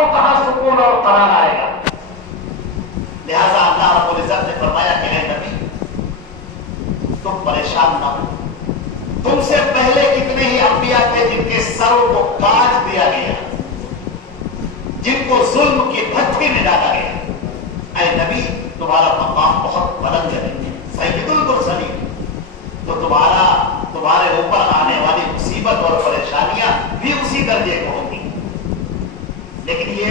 کو کہاں سکون اور قرار آئے گا؟ لہذا اللہ رب العزت نے فرمایا کہ اے نبی تم پریشان نہ ہو. تم سے پہلے کتنے ہی انبیاء تھے جن کے سروں کو کاٹ دیا گیا, جن کو ظلم کی بھٹی میں ڈالا گیا. اے نبی تمہارا مقام بہت بلند ہے, سید المرسلین, تو تمہارے اوپر آنے والی مصیبت اور پریشانیاں بھی اسی درجے کو ہوں گی. لیکن یہ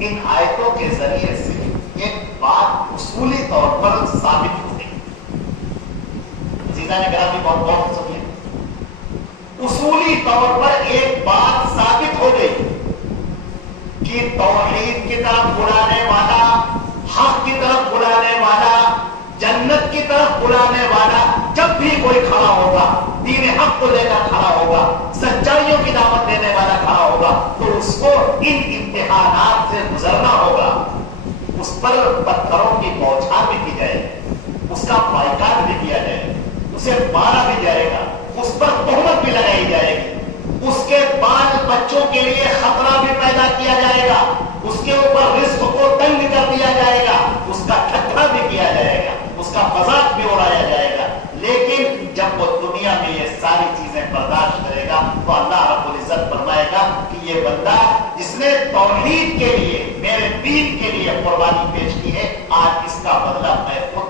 ان آیتوں کے ذریعے سے ایک بات اصولی طور پر ثابت ہو گئی. عزیزان گرامی بہت غور سے سنیے, اصولی طور پر ایک بات ثابت ہو گئی کہ توحید کی طرف بلانے والا, حق کی طرف بلانے والا, جنت کی طرف بلانے والا جب بھی کوئی کھڑا ہوگا, دین حق کو لے کر کھڑا ہوگا, سچائیوں کی دعوت دینے والا کھڑا ہوگا, تو اس کو ان امتحانات سے گزرنا ہوگا. اس پر پتھروں کی بوچھار بھی کی جائے گی, اس کا بائیکاٹ بھی کیا جائے گا, اسے مارا بھی جائے گا, اس پر تہمت بھی لگائی جائے گی, اس کے بال بچوں کے لیے خطرہ بھی پیدا کیا جائے گا, اس کے اوپر رزق کو تنگ کر دیا جائے گا, اس کا ٹھٹھا بھی کیا جائے گا, اس کا مذاق بھی اڑایا جائے گا. لیکن جب وہ دنیا میں یہ ساری چیزیں برداشت کرے گا تو اللہ رب العزت فرمائے گا کہ یہ بندہ جس نے توحید کے لیے, میرے دین کے لیے قربانی پیش کی ہے, آج اس کا بدلہ میں خود.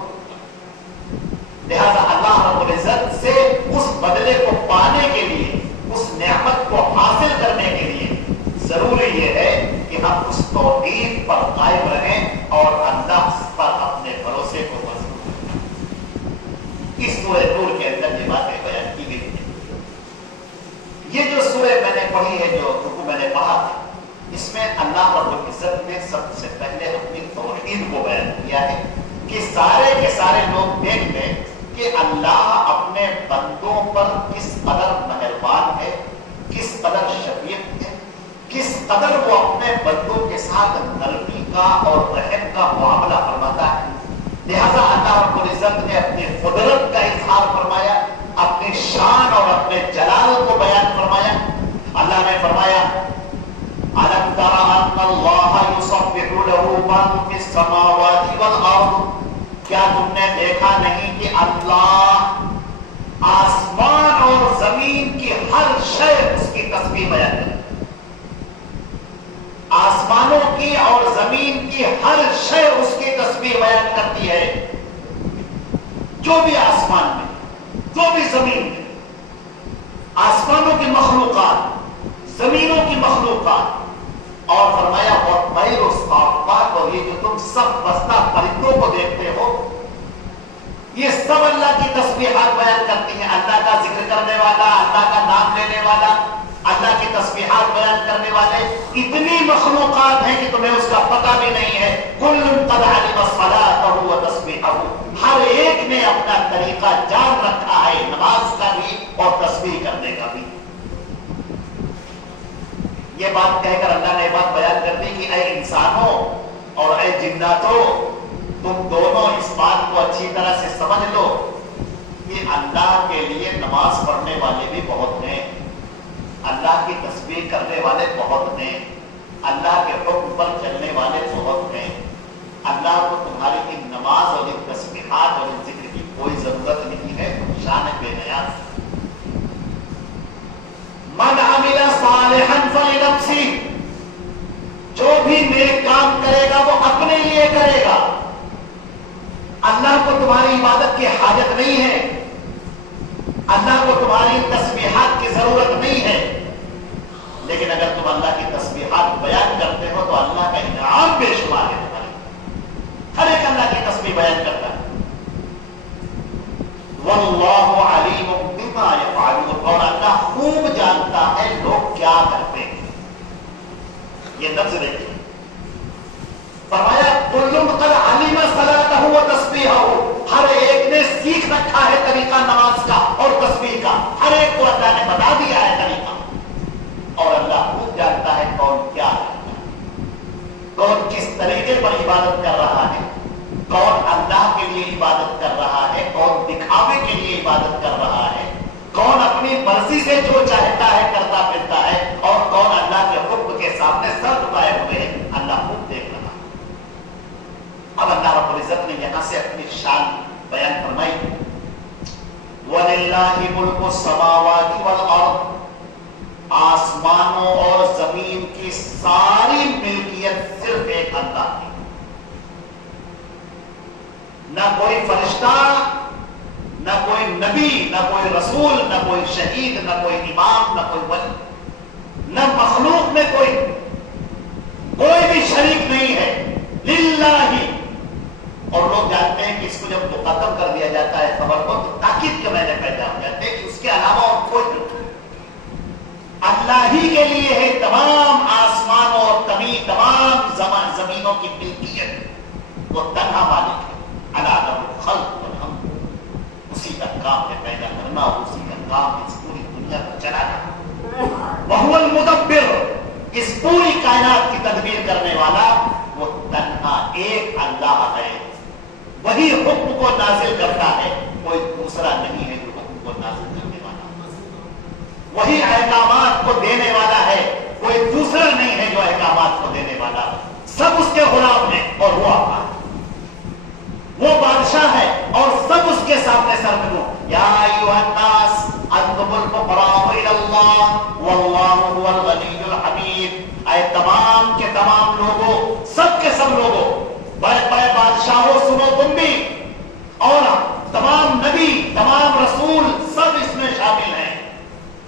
لہذا اللہ رب العزت سے اس بدلے کو پانے کے لیے, اس نعمت کو حاصل کرنے کے لیے ضروری یہ ہے کہ ہم اس توحید پر قائم رہیں اور اللہ پر اپنے بھروسے کو مضبوط کریں. اس سورہ نور کے اندر یہ باتیں بیان کی گئی ہیں. یہ جو سورہ میں نے پڑھی ہے, جو رکوع میں نے پڑھا تھا, اس میں اللہ رب العزت نے سب سے پہلے اپنی توحید کو بیان کیا ہے کہ سارے کے سارے لوگ دیکھ لیں کہ اللہ اپنے بندوں پر کس قدر مہربان ہے, کس قدر شفیق ہے, کس قدر وہ اپنے بندوں کے ساتھ نرمی کا اور رحم کا معاملہ فرماتا ہے. لہذا اللہ رب العزت نے اپنی قدرت کا اظہار فرمایا, اپنی شان اور اپنے جلال کو بیان فرمایا. اللہ نے فرمایا أَلَمْ تَرَ أَنَّ اللَّهَ يُسَبِّحُ لَهُ مَن فِي السَّمَاوَاتِ وَالْأَرْضِ, کیا تم نے دیکھا نہیں کہ اللہ آسمان اور زمین کی ہر شے اس کی تسبیح بیان کرتی, آسمانوں کی اور زمین کی ہر شے اس کی تسبیح بیان کرتی ہے. جو بھی آسمان میں, جو بھی زمین میں, آسمانوں کی مخلوقات, زمینوں کی مخلوقات, اور فرمایا وَالطَّيْرُ الصَّافَّاتُ, اور یہ جو تم سب بستہ پرندوں کو دیکھتے ہو, یہ سب اللہ کی تسبیحات بیان کرتی ہیں. اللہ کا ذکر کرنے والا, اللہ کا نام لینے والا, اللہ کی تسبیحات بیان کرنے والے اتنی مخلوقات ہیں کہ تمہیں اس کا پتہ بھی نہیں ہے. كُلٌّ قَدْ عَلِمَ صَلَاتَهُ وَتَسْبِيحَهُ, ہر ایک نے اپنا طریقہ جان رکھا ہے, نماز کا بھی اور تسبیح کرنے کا بھی. یہ بات کہہ کر اللہ نے بات بیان کر دی کہ اے انسانوں اور اے جناتوں, تم دونوں اس بات کو اچھی طرح سے سمجھ لو کہ اللہ کے لیے نماز پڑھنے والے بھی بہت ہیں, اللہ کی تسبیح کرنے والے بہت ہیں, اللہ کے حکم پر چلنے والے بہت ہیں. اللہ کو تمہاری ان نماز اور ان تسبیحات اور ان ذکر کی کوئی ضرورت نہیں ہے. شان بے نیاز. من عمل صالحا فلنفسہ, جو بھی نیک کام کرے گا وہ اپنے لیے کرے گا. اللہ کو تمہاری عبادت کی حاجت نہیں ہے, اللہ کو تمہاری تسبیحات کی ضرورت نہیں ہے. لیکن اگر تم اللہ کی تسبیحات بیان کرتے ہو تو اللہ کا انعام بے شمار ہے تمہارے. ہر ایک اللہ کی تسبیح بیان کرتا ہے. واللہ علیم بما یفعلون, اور اللہ خوب جانتا ہے لوگ کیا کرتے ہیں. یہ لفظ دیکھیں, فرمایا کل قد علم صلاتہ و تسبیحہ, ہر ایک نے سیکھ رکھا ہے طریقہ نماز کا اور تسبیح کا. ہر ایک کو اللہ نے بتا دیا ہے طریقہ, اور اللہ خوب جانتا ہے کون کیا کرتا ہے, کون کس طریقے پر عبادت کر رہا ہے, کون اللہ کے لیے عبادت کر رہا ہے, کون دکھاوے کے لیے عبادت کر رہا ہے, کون اپنی مرضی سے جو چاہتا ہے کرتا پھرتا ہے, اور کون اللہ کے حکم کے سامنے سر سے اپنی شان بیان فرمائی. وَلِلَّهِ مُلْكُ السَّمَاوَاتِ وَالْأَرْضِ، آسمانوں اور زمین کی ساری ملکیت صرف ایک اللہ کی. نہ کوئی فرشتہ، نہ کوئی نبی، نہ کوئی رسول، نہ کوئی شہید، نہ کوئی امام، نہ کوئی ولی، نہ مخلوق میں کوئی بھی شریک نہیں ہے. للہ. اور لوگ جانتے ہیں کہ اس کو جب مقدم کر دیا جاتا ہے خبر کو تو تاکید کے معنی پیدا ہو جاتے ہیں کہ اس کے علاوہ اور کوئی نہیں. اللہ ہی کے لیے ہے تمام آسمانوں اور تمام زمینوں کی ملکیت. وہ تنہا مالک ہے. اللہ لہ الخلق والامر، اسی کا کام ہے پیدا کرنا، اور اسی کا کام ہے اس پوری دنیا کو چلانا. وہو المدبر، اس پوری کائنات کی تدبیر کرنے والا وہ تنہا ایک اللہ ہے. وہی حکم کو نازل کرتا ہے، کوئی دوسرا نہیں ہے جو حکم کو نازل کرنے والا. وہی احکامات کو دینے والا ہے، کوئی دوسرا نہیں ہے جو احکامات کو دینے والا. سب اس کے غلام ہیں اور وہ آقا ہے، وہ بادشاہ ہے اور سب اس کے سامنے سر نگو. یا ایھا الناس انتم الفقراء الی اللہ واللہ هو الغنی الحمید. اے تمام کے تمام لوگوں، سب کے سب لوگوں، بڑے بڑے بادشاہوں سنو تم بھی، اور تمام نبی، تمام رسول، سب اس میں شامل ہیں.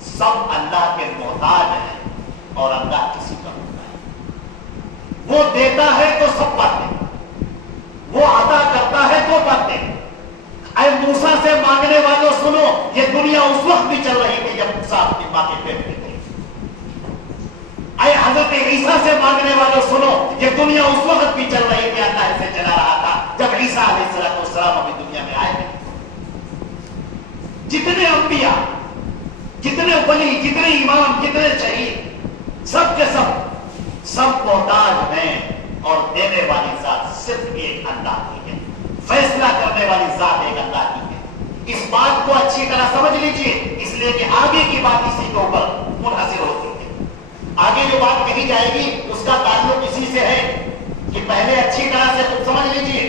سب اللہ کے محتاج ہیں اور اللہ کسی کا محتاج. وہ دیتا ہے تو سب پاتے، وہ عطا کرتا ہے تو پاتے. اے موسیٰ سے مانگنے والوں سنو، یہ دنیا اس وقت بھی چل رہی تھی جب موسیٰ اپنی ماں کے پیٹ میں تھے. اے حضرت عیسیٰ سے مانگنے والوں سنو، یہ دنیا اس وقت بھی چل رہی تھی، اللہ اسے چلا رہا تھا جب عیسیٰ علیہ السلام ابھی دنیا میں آئے تھے. جتنے انبیاء، جتنے ولی، جتنے امام، جتنے شہید، سب کے سب محتاج ہیں. اور دینے والی ذات صرف ایک اللہ کی ہے، فیصلہ کرنے والی ذات ایک اللہ کی ہے. اس بات کو اچھی طرح سمجھ لیجئے، اس لیے کہ آگے کی بات اسی کے اوپر منحصر ہوتی ہے. آگے جو بات کہی جائے گی اس کا تعلق اسی سے ہے کہ پہلے اچھی طرح سے خود سمجھ لیجئے.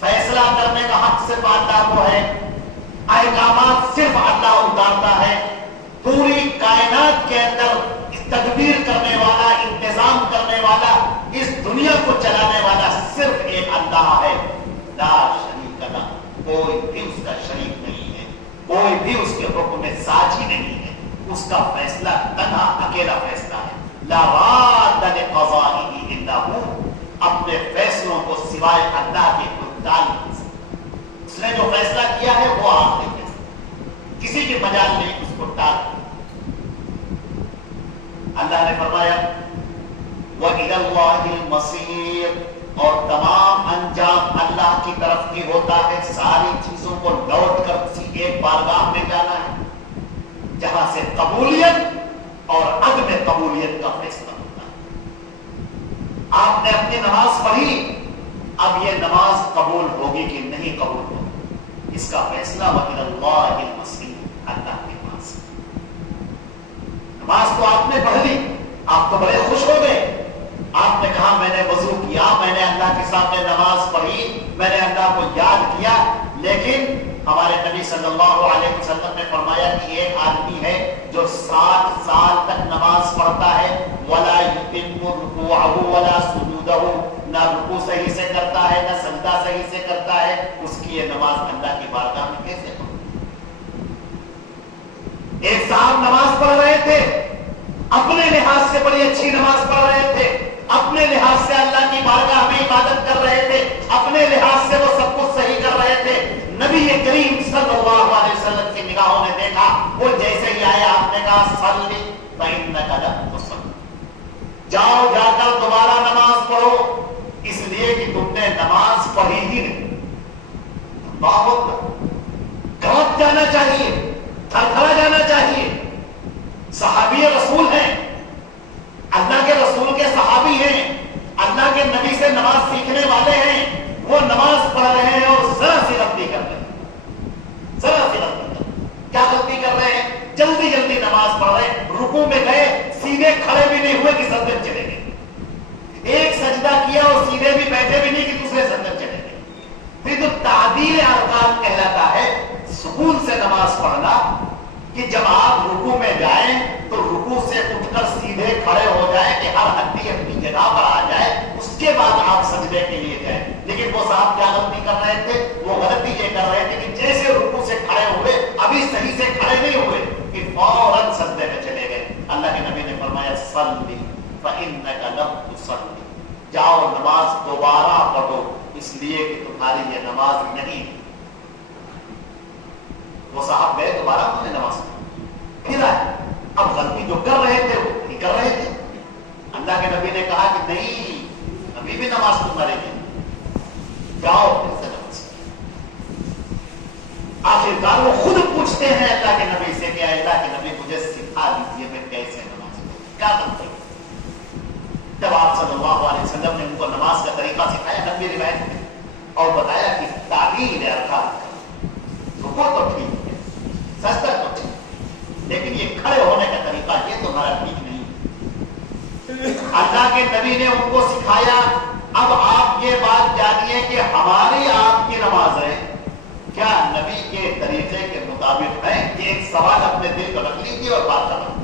فیصلہ کرنے کا حق صرف اللہ کو ہے، احکامات صرف اللہ اتارتا ہے. پوری کائنات کے اندر تدبیر کرنے والا، انتظام کرنے والا، اس دنیا کو چلانے والا صرف ایک اللہ ہے. لا شریک لہ، کوئی بھی اس کا شریک نہیں ہے، کوئی بھی اس کے حکم میں ساجی نہیں ہے. اس کا فیصلہ تنہا اکیلا فیصلہ ہے. لا راد لقضائہ الا ہو، اپنے فیصلوں کو سوائے اللہ کے کوئی ٹال نہیں سکتا. اس نے جو فیصلہ کیا ہے وہ آخری فیصلہ، کسی کے مجال نہیں اس کو ٹال. اللہ نے فرمایا وَإِلَى اللَّهِ الْمَصِيرُ، اور تمام انجام اللہ کی طرف ہی ہوتا ہے. ساری چیزوں کو لوٹ کر اسی ایک بارگاہ میں جانا ہے جہاں سے قبولیت اور عدم قبولیت کا فیصلہ ہوتا ہے. آپ نے اپنی نماز پڑھی، اب یہ نماز قبول ہوگی کہ نہیں قبول ہوگی، اس کا فیصلہ وَإِلَى اللَّهِ الْمَصِيرُ، اللہ کے پاس. نماز تو آپ نے پڑھ لی، آپ تو بڑے خوش ہو گئے. آپ نے کہا میں نے وضو کیا، میں نے اللہ کے سامنے نماز پڑھی، میں نے اللہ کو یاد کیا. لیکن ہمارے نبی صلی اللہ علیہ وسلم نے فرمایا کہ ایک آدمی ہے جو 7 سال تک نماز پڑھتا ہے، وَلَا يُتِمُّ رُكُوعَهُ وَلَا سُجُودَهُ، نہ رکوع صحیح سے کرتا ہے نہ سجدہ صحیح سے کرتا ہے. اس کی یہ نماز اللہ کی بارگاہ میں کیسے پڑھے؟ ایک صاحب نماز پڑھ رہے تھے، اپنے لحاظ سے بڑی اچھی نماز پڑھ رہے تھے، اپنے لحاظ سے اللہ کی بارگاہ میں عبادت کر رہے تھے، اپنے لحاظ سے وہ سب کچھ صحیح کر رہے تھے. نبی کریم صلی اللہ علیہ وسلم کی نگاہوں نے دیکھا، وہ جیسے ہی آیا آپ نے کہا صلی فإنک لم تصلی، جاؤ جا کر دوبارہ نماز پڑھو، اس لیے کہ تم نے نماز پڑھی ہی نہیں. بہت کانپ جانا چاہیے، تھرتھرا جانا چاہیے. صحابی رسول ہیں، اللہ کے رسول کے صحابی ہیں، اللہ کے نبی سے نماز سیکھنے والے ہیں. وہ نماز پڑھ رہے ہیں اور ذرا سی غلطی کر رہے ہیں. ذرا سی غلطی کر رہے ہیں. کیا غلطی کر رہے ہیں؟ جلدی جلدی نماز پڑھ رہے ہیں، رکوع میں گئے، سیدھے کھڑے بھی نہیں ہوئے کہ سجدے میں چلے گئے. ایک سجدہ کیا اور سیدھے بھی بیٹھے بھی نہیں کہ دوسرے سجدے میں چلے گئے. پھر تو تعبیر ارکان کہلاتا ہے سکون سے نماز پڑھنا کہ جب آپ رکوع میں جائیں تو رکوع سے اٹھ کر سیدھے کھڑے ہو جائیں کہ ہر ہڈی اپنی جگہ پر آ جائے، اس کے بعد آپ سجدے کے لیے جائیں۔ لیکن وہ صاحب کیا غلطی کر رہے تھے؟ وہ غلطی یہ کر رہے تھے کہ جیسے رکوع سے کھڑے ہوئے ابھی صحیح سے کھڑے نہیں ہوئے کہ فوراً سجدے میں چلے گئے۔ اللہ کے نبی نے فرمایا صلی فإنک لم تصلی، جاؤ نماز دوبارہ پڑھو اس لیے کہ تمہاری یہ نماز نہیں۔ وہ صاحب گئے دوبارہ انہوں نے نماز پھر آئے، اب غلطی جو کر رہے تھے وہ نہیں کر رہے تھے۔ اللہ کے نبی نے کہا کہ نہیں، ابھی بھی نماز تم مرے گی، جاؤ پھر سے نماز۔ آخرکار وہ خود پوچھتے ہیں اللہ کے نبی سے کہ اللہ کے نبی مجھے سکھا دیجیے میں کیسے نماز پڑھوں، کیا غلطی؟ جب آپ صلی اللہ علیہ وسلم نے ان کو نماز کا طریقہ سکھایا نبی روایت میں، اور بتایا کہ تعبیر ارکان، رکوع تو ٹھیک ہے، سجدہ تو ٹھیک ہے، لیکن یہ کھڑے ہونے کا طریقہ یہ تمہارا ٹھیک نہیں۔ اللہ کے نبی نے ان کو سکھایا۔ اب آپ یہ بات جانیے کہ ہماری آپ کی نمازیں کیا نبی کے طریقے کے مطابق ہیں؟ یہ ایک سوال اپنے دل کو رکھ لیجیے اور بات ختم،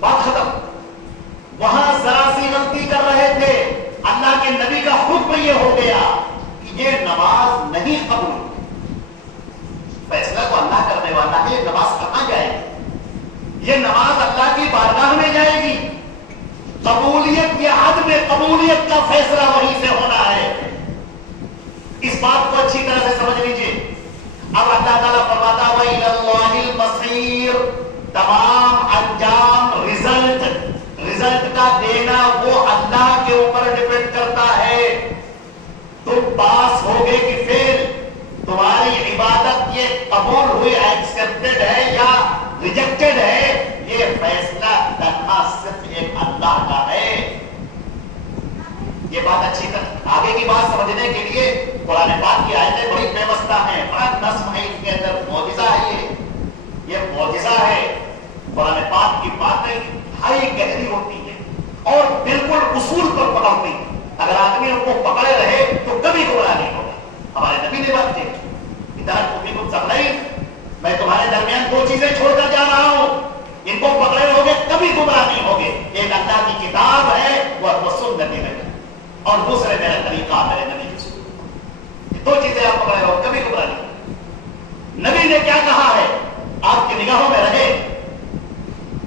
بات ختم۔ وہاں ذرا سی غلطی کر رہے تھے، اللہ کے نبی کا حکم یہ ہو گیا کہ یہ نماز نہیں قبول۔ فیصلہ تو اللہ کرنے والا ہے، یہ نماز کہاں جائے گی؟ یہ نماز اللہ کی بارگاہ میں جائے گی۔ قبولیت کے حد میں قبولیت کا فیصلہ وہیں سے ہونا ہے۔ اس بات کو اچھی طرح سے سمجھ لیجیے۔ اب اللہ تعالیٰ فرماتا ہے وَإِلَى اللَّهِ الْمَصِيرُ، تمام انجام، رزلٹ کا دینا وہ اللہ کے اوپر ڈیپینڈ کرتا ہے۔ تم پاس ہوگے کہ فیل، تمہاری عبادت یہ قبول ہوئی، ایکسپٹڈ ہے یا ریجیکٹڈ ہے، یہ فیصلہ تنہا صرف ایک اللہ کا ہے۔ یہ بات اچھی طرح آگے کی بات سمجھنے کے لیے قرآن پاک کی آیتیں بڑی بے وسطہ ہیں، بڑا نظم ہے ان کے اندر، معجزہ ہے یہ معجزہ ہے۔ قرآن پاک کی باتیں ہائی گہری ہوتی ہیں اور بالکل اصول پر پکڑتی ہیں۔ اگر آدمی ان کو پکڑے رہے تو کبھی گمراہ نہیں ہوگا۔ ہمارے نبی نے بات کی، میں تمہارے درمیان دو چیزیں چھوڑ کر جا رہا ہوں، ان کو پکڑے رہو گے کبھی گمراہ نہیں ہوگے۔ ایک اللہ کی کتاب ہے وہ سنت ہے، اور دوسرے میرا طریقہ میرے نبی کی سنت۔ دو چیزیں آپ پکڑے رہو کبھی گمراہ نہیں ہوگے۔ نبی نے کیا کہا ہے آپ کی نگاہوں میں رہے،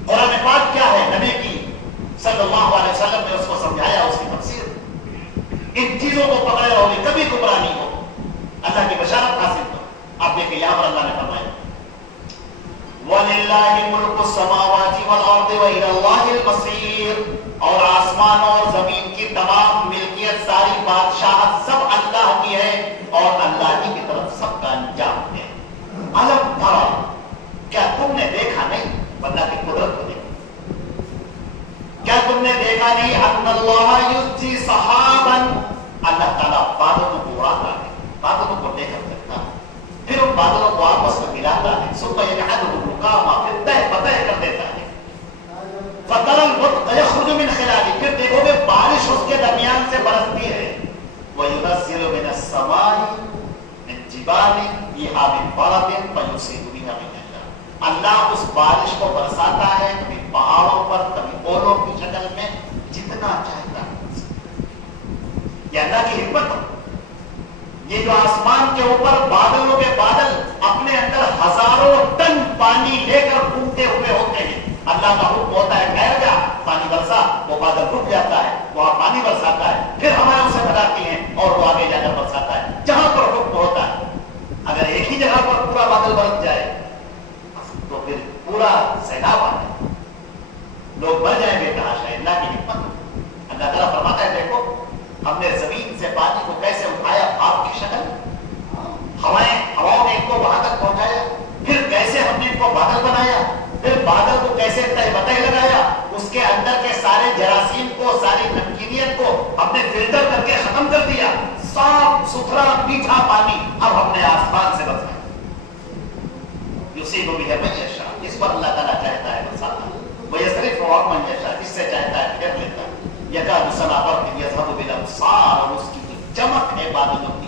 قرآن پاک کیا ہے نبی کی صلی اللہ علیہ وسلم نے اس کو سمجھایا، اس کی تفسیر۔ ان چیزوں کو پکڑے رہو گے کبھی گمراہ نہیں ہو، اللہ کی بشارت حاصل کرو۔ آپ دیکھیں یہاں پر اللہ نے فرمایا وَلِلَّهِ مُلْكُ السَّمَاوَاتِ وَالْأَرْضِ وَإِلَى اللَّهِ الْمَصِيرُ، اور آسمان اور زمین کی تمام ملکیت، ساری بادشاہت سب اللہ کی ہے اور اللہ ہی کی طرف سب کا انجام ہے۔ الم ترى، کیا تم نے دیکھا نہیں اللہ کی قدرت کو دیکھا، کیا تم نے دیکھا نہیں ان اللہ یزجی سحابا، اللہ تعالیٰ بادلوں کو اڑاتا ہے، بادلوں کو لے کر چلتا ہے، پھر ان بادلوں کو آپس میں ملاتا ہے، ثم یجعلہ رکاما، پھر تہ بتہ کر دیتا ہے، فترى الودق یخرج من خلالہ، پھر دیکھو گے بارش اس کے درمیان سے برستی ہے، وینزل من السماء من جبال فیہا من برد فیصیب بها من یشاء، اللہ اس بارش کو برساتا ہے کبھی پہاڑوں پر کبھی اولوں کی شکل میں، جتنا چاہتا ہے۔ یہ اللہ کی حکمت، یہ جو آسمان کے اوپر بادلوں کے بادل اپنے اندر ہزاروں ٹن پانی لے کر گھومتے ہوئے ہوتے ہیں، اللہ کا حکم ہوتا ہے ٹھہر جا، پانی برسا، وہ بادل رک جاتا ہے، وہاں پانی برساتا ہے، پھر ہمیں اسے بتاتی ہیں اور وہ آگے جا کر برساتا ہے جہاں پر حکم ہوتا ہے۔ اگر ایک ہی جگہ پر پورا بادل برس جائے تو پھر پورا سیلاب آ جائے، لوگ مر جائیں گے تحاشا۔ اللہ کی حکمت، اللہ تعالیٰ فرماتا ہے دیکھو ہم نے زمین سے پانی کو کیسے اٹھایا بھاپ کی شکل، ہواؤں نے ان کو وہاں تک پہنچایا، پھر کیسے ہم نے ان کو بادل بنایا، پھر بادل کو کیسے تہ بتہ لگایا، اس کے اندر کے سارے جراثیم کو، ساری نمکینیت کو ہم نے فلٹر کر کے ختم کر دیا، صاف ستھرا میٹھا پانی اب ہم نے آسمان سے برسایا۔ یصیب بہ من یشاء، جس پر اللہ تعالیٰ چاہتا ہے برساتا ہے، ویصرفہ عن من یشاء، جس سے چاہتا ہے پھیر لیتا ہے۔ یکاد سنا برق یذهب بالابصار، اور اس کی چمک ہے بادلوں کی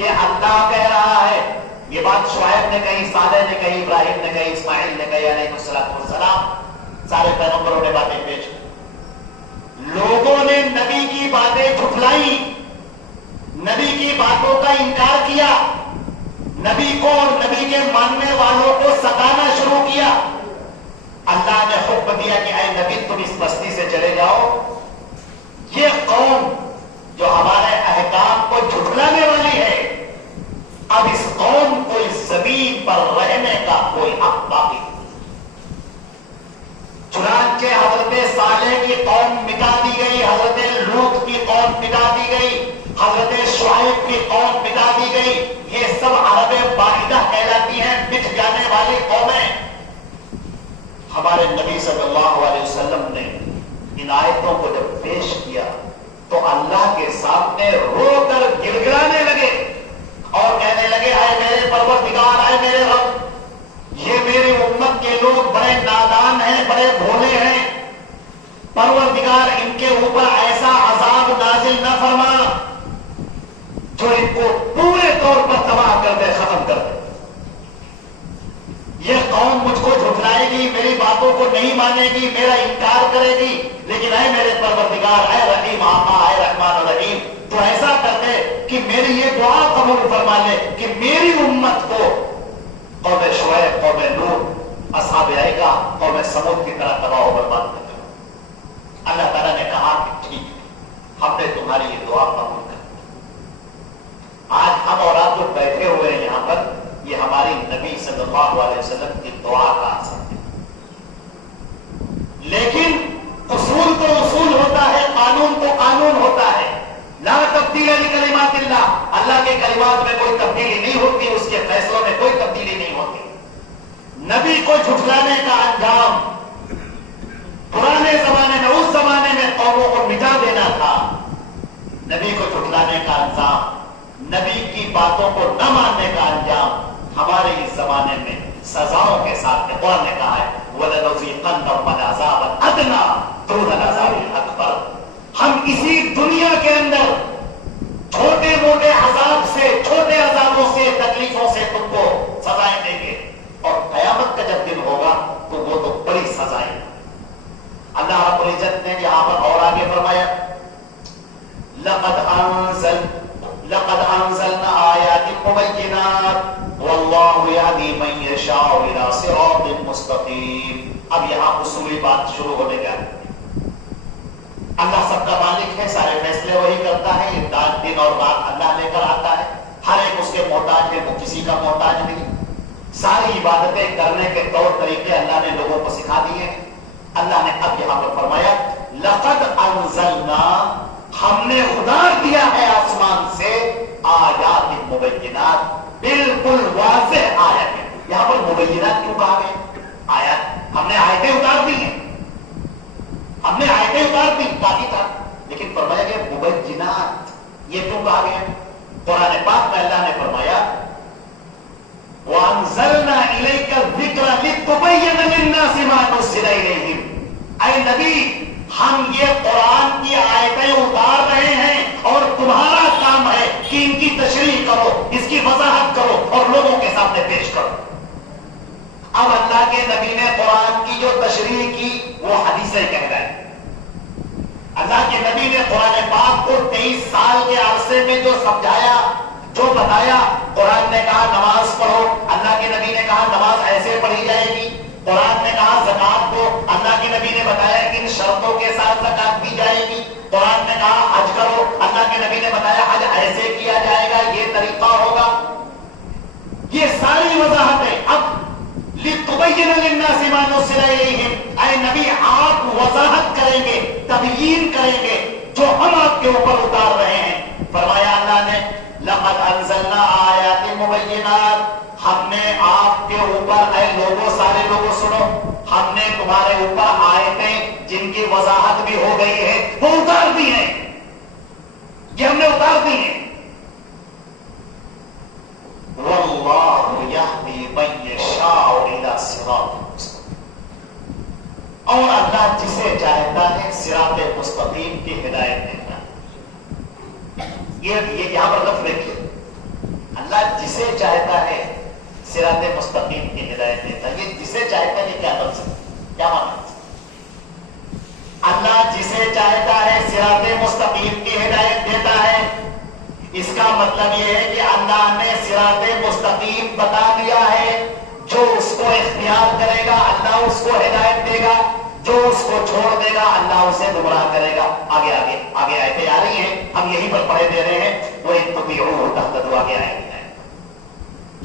یہ اللہ کہہ رہا ہے. یہ بات شعیب نے کہی, صالح نے کہی, ابراہیم نے کہی, اسماعیل نے کہی علیہ السلام. سارے پیغمبروں نے باتیں پیش کی. لوگوں نے نبی کی باتیں جھٹلائی, نبی کی باتوں کا انکار کیا, نبی کو اور نبی کے ماننے والوں کو ستانا شروع کیا. اللہ نے حکم دیا کہ اے نبی تم اس بستی سے چلے جاؤ. یہ قوم جو ہمارے احکام کو جھٹلانے والی ہے, اب اس قوم کو اس زمین پر رہنے کا کوئی حق باقی نہیں. چنانچہ حضرت صالح کی قوم مٹا دی گئی, حضرت لوط کی قوم مٹا دی گئی, حضرت شعیب کی قوم مٹا دی گئی. یہ سب عرب واحدہ کہلاتی ہیں, مٹ جانے والی قومیں. ہمارے نبی صلی اللہ علیہ وسلم نے ان آیتوں کو جب پیش کیا تو اللہ کے سامنے رو کر گڑ گڑانے لگے اور کہنے لگے اے میرے پروردگار, اے میرے رب, یہ میری امت کے لوگ بڑے نادان ہیں, بڑے بھولے ہیں. پروردگار ان کے اوپر ایسا عذاب نازل نہ فرما جو ان کو پورے طور پر تباہ کر دے, ختم کر دے. یہ قوم مجھ کو جھٹلائے گی, میری باتوں کو نہیں مانے گی, میرا انکار کرے گی, لیکن اے میرے پروردگار, اے رحیم آقا, اے رحمان الرحیم, تو ایسا کر دے کہ میری یہ دعا قبول فرما لے کہ میری امت کو قوم شعیب, قوم نوح, اصحاب ایکا, قوم سمود کی طرح تباہ و برباد کر دے. اللہ تعالیٰ نے کہا کہ ٹھیک ہے, ہم نے تمہاری یہ دعا قبول کر. آج ہم اور آپ جو بیٹھے ہوئے ہیں یہاں پر, یہ ہماری نبی صلی اللہ علیہ وسلم کی دعا کا اثر ہے. لیکن اصول تو اصول ہوتا ہے, قانون تو قانون ہوتا ہے. لا تبدیل لکلمات اللہ, اللہ کے کلمات میں کوئی تبدیلی نہیں ہوتی, اس کے فیصلوں میں کوئی تبدیلی نہیں ہوتی. نبی کو جھٹلانے کا انجام پرانے زمانے میں, اس زمانے میں قوموں کو مٹا دینا تھا. نبی کو جھٹلانے کا انجام, نبی کی باتوں کو نہ ماننے کا انجام ہمارے اس زمانے میں سزاؤں کے ساتھ. قرآن نے کہا ہے وَلَنُذِيقَنَّهُمْ عَذَابًا أَدْنَىٰ دُونَ الْعَذَابِ الْأَكْبَرِ. ہم اسی دنیا کے اندر چھوٹے موٹے عذاب سے, چھوٹے عذابوں سے, تکلیفوں سے تم کو سزائیں دیں گے, اور قیامت کا جب دن ہوگا تو وہ تو بڑی سزائیں. اللہ رب العزت نے یہاں پر اور آگے فرمایا لقد انزلنا آیات مبینات واللہ یہدی من یشاء الی صراط مستقیم. اب یہاں اصولی بات شروع ہونے جا رہی ہے. اللہ سب کا مالک ہے, سارے فیصلے وہی کرتا ہے, یہ دن اور رات اللہ لے کر آتا ہے, ہر ایک اس کے محتاج ہے, وہ کسی کا محتاج نہیں. ساری عبادتیں کرنے کے طور طریقے اللہ نے لوگوں کو سکھا دیے. اللہ نے اب یہاں پر فرمایا لقد انزلنا, ہم نے اتار دیا ہے آسمان سے آیات مبینات, بالکل واضح آیتیں. یہاں پر مبینات کیوں کہا گیا؟ آیات, ہم نے آیتیں اتار دی ہیں, ہم نے آیتیں اتار دی, کافی تھا, لیکن فرمایا گیا مبینات. یہ کیوں کہا گیا؟ قرآن پاک میں اللہ نے فرمایا وَأَنزَلْنَا إِلَيْكَ الذِّكْرَ لِتُبَيِّنَ لِلنَّاسِ مَا نُزِّلَ إِلَيْهِمْ. اے نبی, ہم یہ قرآن کی آیتیں اتار رہے ہیں اور تمہارا کام ہے کہ ان کی تشریح کرو, اس کی وضاحت کرو اور لوگوں کے سامنے پیش کرو. اب اللہ کے نبی نے قرآن کی جو تشریح کی وہ حدیثیں کہہ رہے ہیں. اللہ کے نبی نے قرآن پاک کو 23 سال کے عرصے میں جو سمجھایا, جو بتایا. قرآن نے کہا نماز پڑھو, اللہ کے نبی نے کہا نماز ایسے پڑھی جائے گی. قرآن نے کہا زکات دو, اللہ کے نبی نے بتایا ان شرطوں کے ساتھ زکات دی جائے گی. قرآن نے کہا حج کرو, اللہ کے نبی نے بتایا حج ایسے کیا جائے گا, یہ طریقہ ہوگا. یہ ساری وضاحتیں اب لِتُبَيِّنَ لِلنَّاسِ مَا نُزِّلَ إِلَيْهِمْ. اے نبی, آپ وضاحت کریں گے, تبیین کریں گے جو ہم آپ کے اوپر اتار رہے ہیں. فرمایا اللہ نے لقد انزلنا آیات مبینات, ہم نے آپ کے اوپر, اے لوگوں, سارے لوگوں سنو, ہم نے تمہارے اوپر آیتیں جن کی وضاحت بھی ہو گئی ہے وہ اتار دی ہیں. یہ ہم نے اتار دی ہیں. واللہ یہدی من یشاء الی صراط مستقیم. اور اللہ جسے چاہتا ہے صراط مستقیم کی ہدایت دیتا ہے. یہ یہاں پر لفظ دیکھیے اللہ جسے چاہتا ہے صراط مستقیم کی ہدایت دیتا ہے. یہ جسے چاہتا ہے کیا مطلب کیا معنی؟ اللہ جسے چاہتا ہے صراط مستقیم کی ہدایت دیتا ہے. اس کا مطلب یہ ہے کہ اللہ نے صراط مستقیم بتا دیا ہے. جو اس کو اختیار کرے گا اللہ اس کو ہدایت دے گا, جو اس کو چھوڑ دے گا اللہ اسے گمراہ کرے گا. آگے آگے آگے آیتیں آ رہی ہیں, ہم یہیں پر پڑھے دے رہے ہیں. وہ تطیعوہ تہتدوا, آگے آئے گی.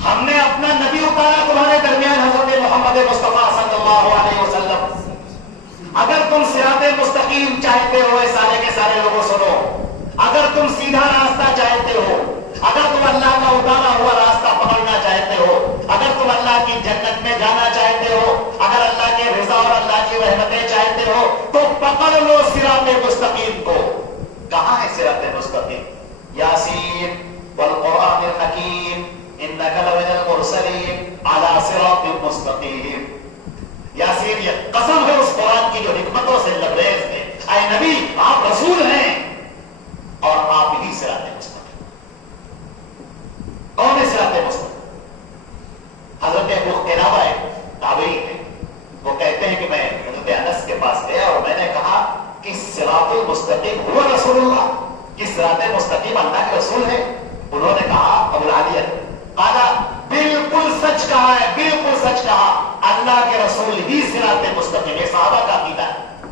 ہم نے اپنا نبی اتارا تمہارے درمیان حضرت محمد مصطفیٰ صلی اللہ علیہ وسلم. اگر تم صراط مستقیم چاہتے ہو, سارے کے سارے لوگوں سنو, اگر تم سیدھا راستہ چاہتے ہو, اگر تم اللہ کا اتارا ہوا راستہ پکڑنا چاہتے ہو, اگر تم اللہ کی جنت میں جانا چاہتے ہو, اگر اللہ کے رضا اور اللہ کی رحمتیں چاہتے ہو, تو پکڑ لو صراط مستقیم کو. کہاں ہے صراط مستقیم؟ یاسین والقرآن الحکیم انک لمن المرسلین علی صراط مستقیم. یاسین, یہ قسم ہے اس قرآن کی جو حکمتوں سے لبریز ہے. اے نبی آپ رسول ہیں اور آپ ہی صراط مستقیم. کون ہے صراط مستقیم؟ حضرت ابو قلابہ تابعی ہے, وہ کہتے ہیں کہ میں حضرت انس کے پاس گیا اور میں نے کہا کہ صراط المستقیم هو رسول اللہ, کہ صراط مستقیم اللہ کے رسول ہے. انہوں نے کہا ابو العالیہ قال بالکل سچ کہا ہے, بالکل سچ کہا, اللہ کے رسول ہی صراط مستقیم. یہ صحابہ کا عقیدہ ہے,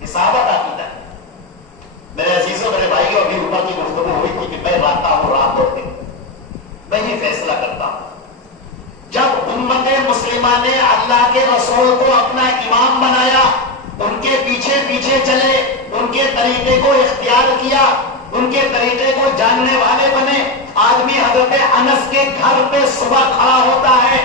یہ صحابہ کا عقیدہ ہے. میرے عزیزوں, میرے بھائیوں, ابھی اوپر کی گفتگو ہوئی تھی کہ میں رہتا ہوں رات اور دن, میں ہی فیصلہ کرتا ہوں. جب امت مسلمہ نے اللہ کے رسول کو اپنا امام بنایا, ان کے پیچھے پیچھے چلے, ان کے طریقے کو اختیار کیا, ان کے طریقے کو جاننے والے بنے. آدمی حضرت انس کے گھر پہ صبح کھڑا ہوتا ہے,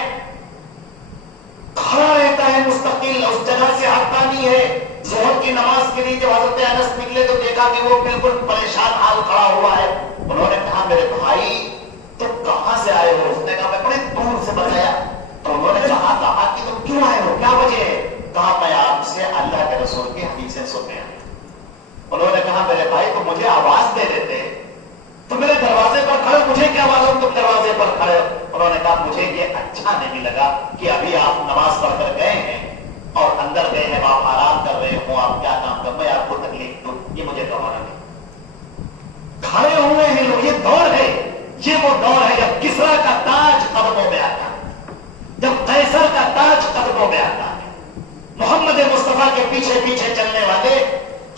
کھڑا رہتا ہے مستقل, اس جگہ سے ہٹتا نہیں ہے. ظہر کی نماز کے لیے جب حضرت انس نکلے تو دیکھا کہ وہ بالکل پریشان حال کھڑا ہوا ہے. انہوں نے کہا میرے بھائی تم کہاں سے آئے ہو؟ اس نے کہا میں بڑے دور سے بتایا. تو انہوں نے کہا کہ تم کیوں آئے ہو, کیا وجہ ہے؟ کہا میں آپ سے اللہ کے رسول کی حدیثیں سننے آئے. انہوں نے کہا میرے بھائی تم مجھے آواز دے دیتے, تو میرے دروازے پر کھڑے, مجھے کیا معلوم تم دروازے پر کھڑے ہو. انہوں نے کہا مجھے یہ اچھا نہیں لگا کہ ابھی آپ نماز پڑھ کر گئے ہیں اور اندر گئے ہیں, آپ آرام کر رہے ہوں, آپ کیا کام کر, میں آپ کو تکلیف دوں, یہ مجھے گوارا نہیں. کھڑے ہوئے ہیں لوگ, یہ دور ہے, یہ وہ دور ہے جب کسرا کا تاج قدموں میں آتا ہے, جب قیصر کا تاج قدموں میں آتا ہے. محمد مصطفیٰ کے پیچھے پیچھے چلنے والے,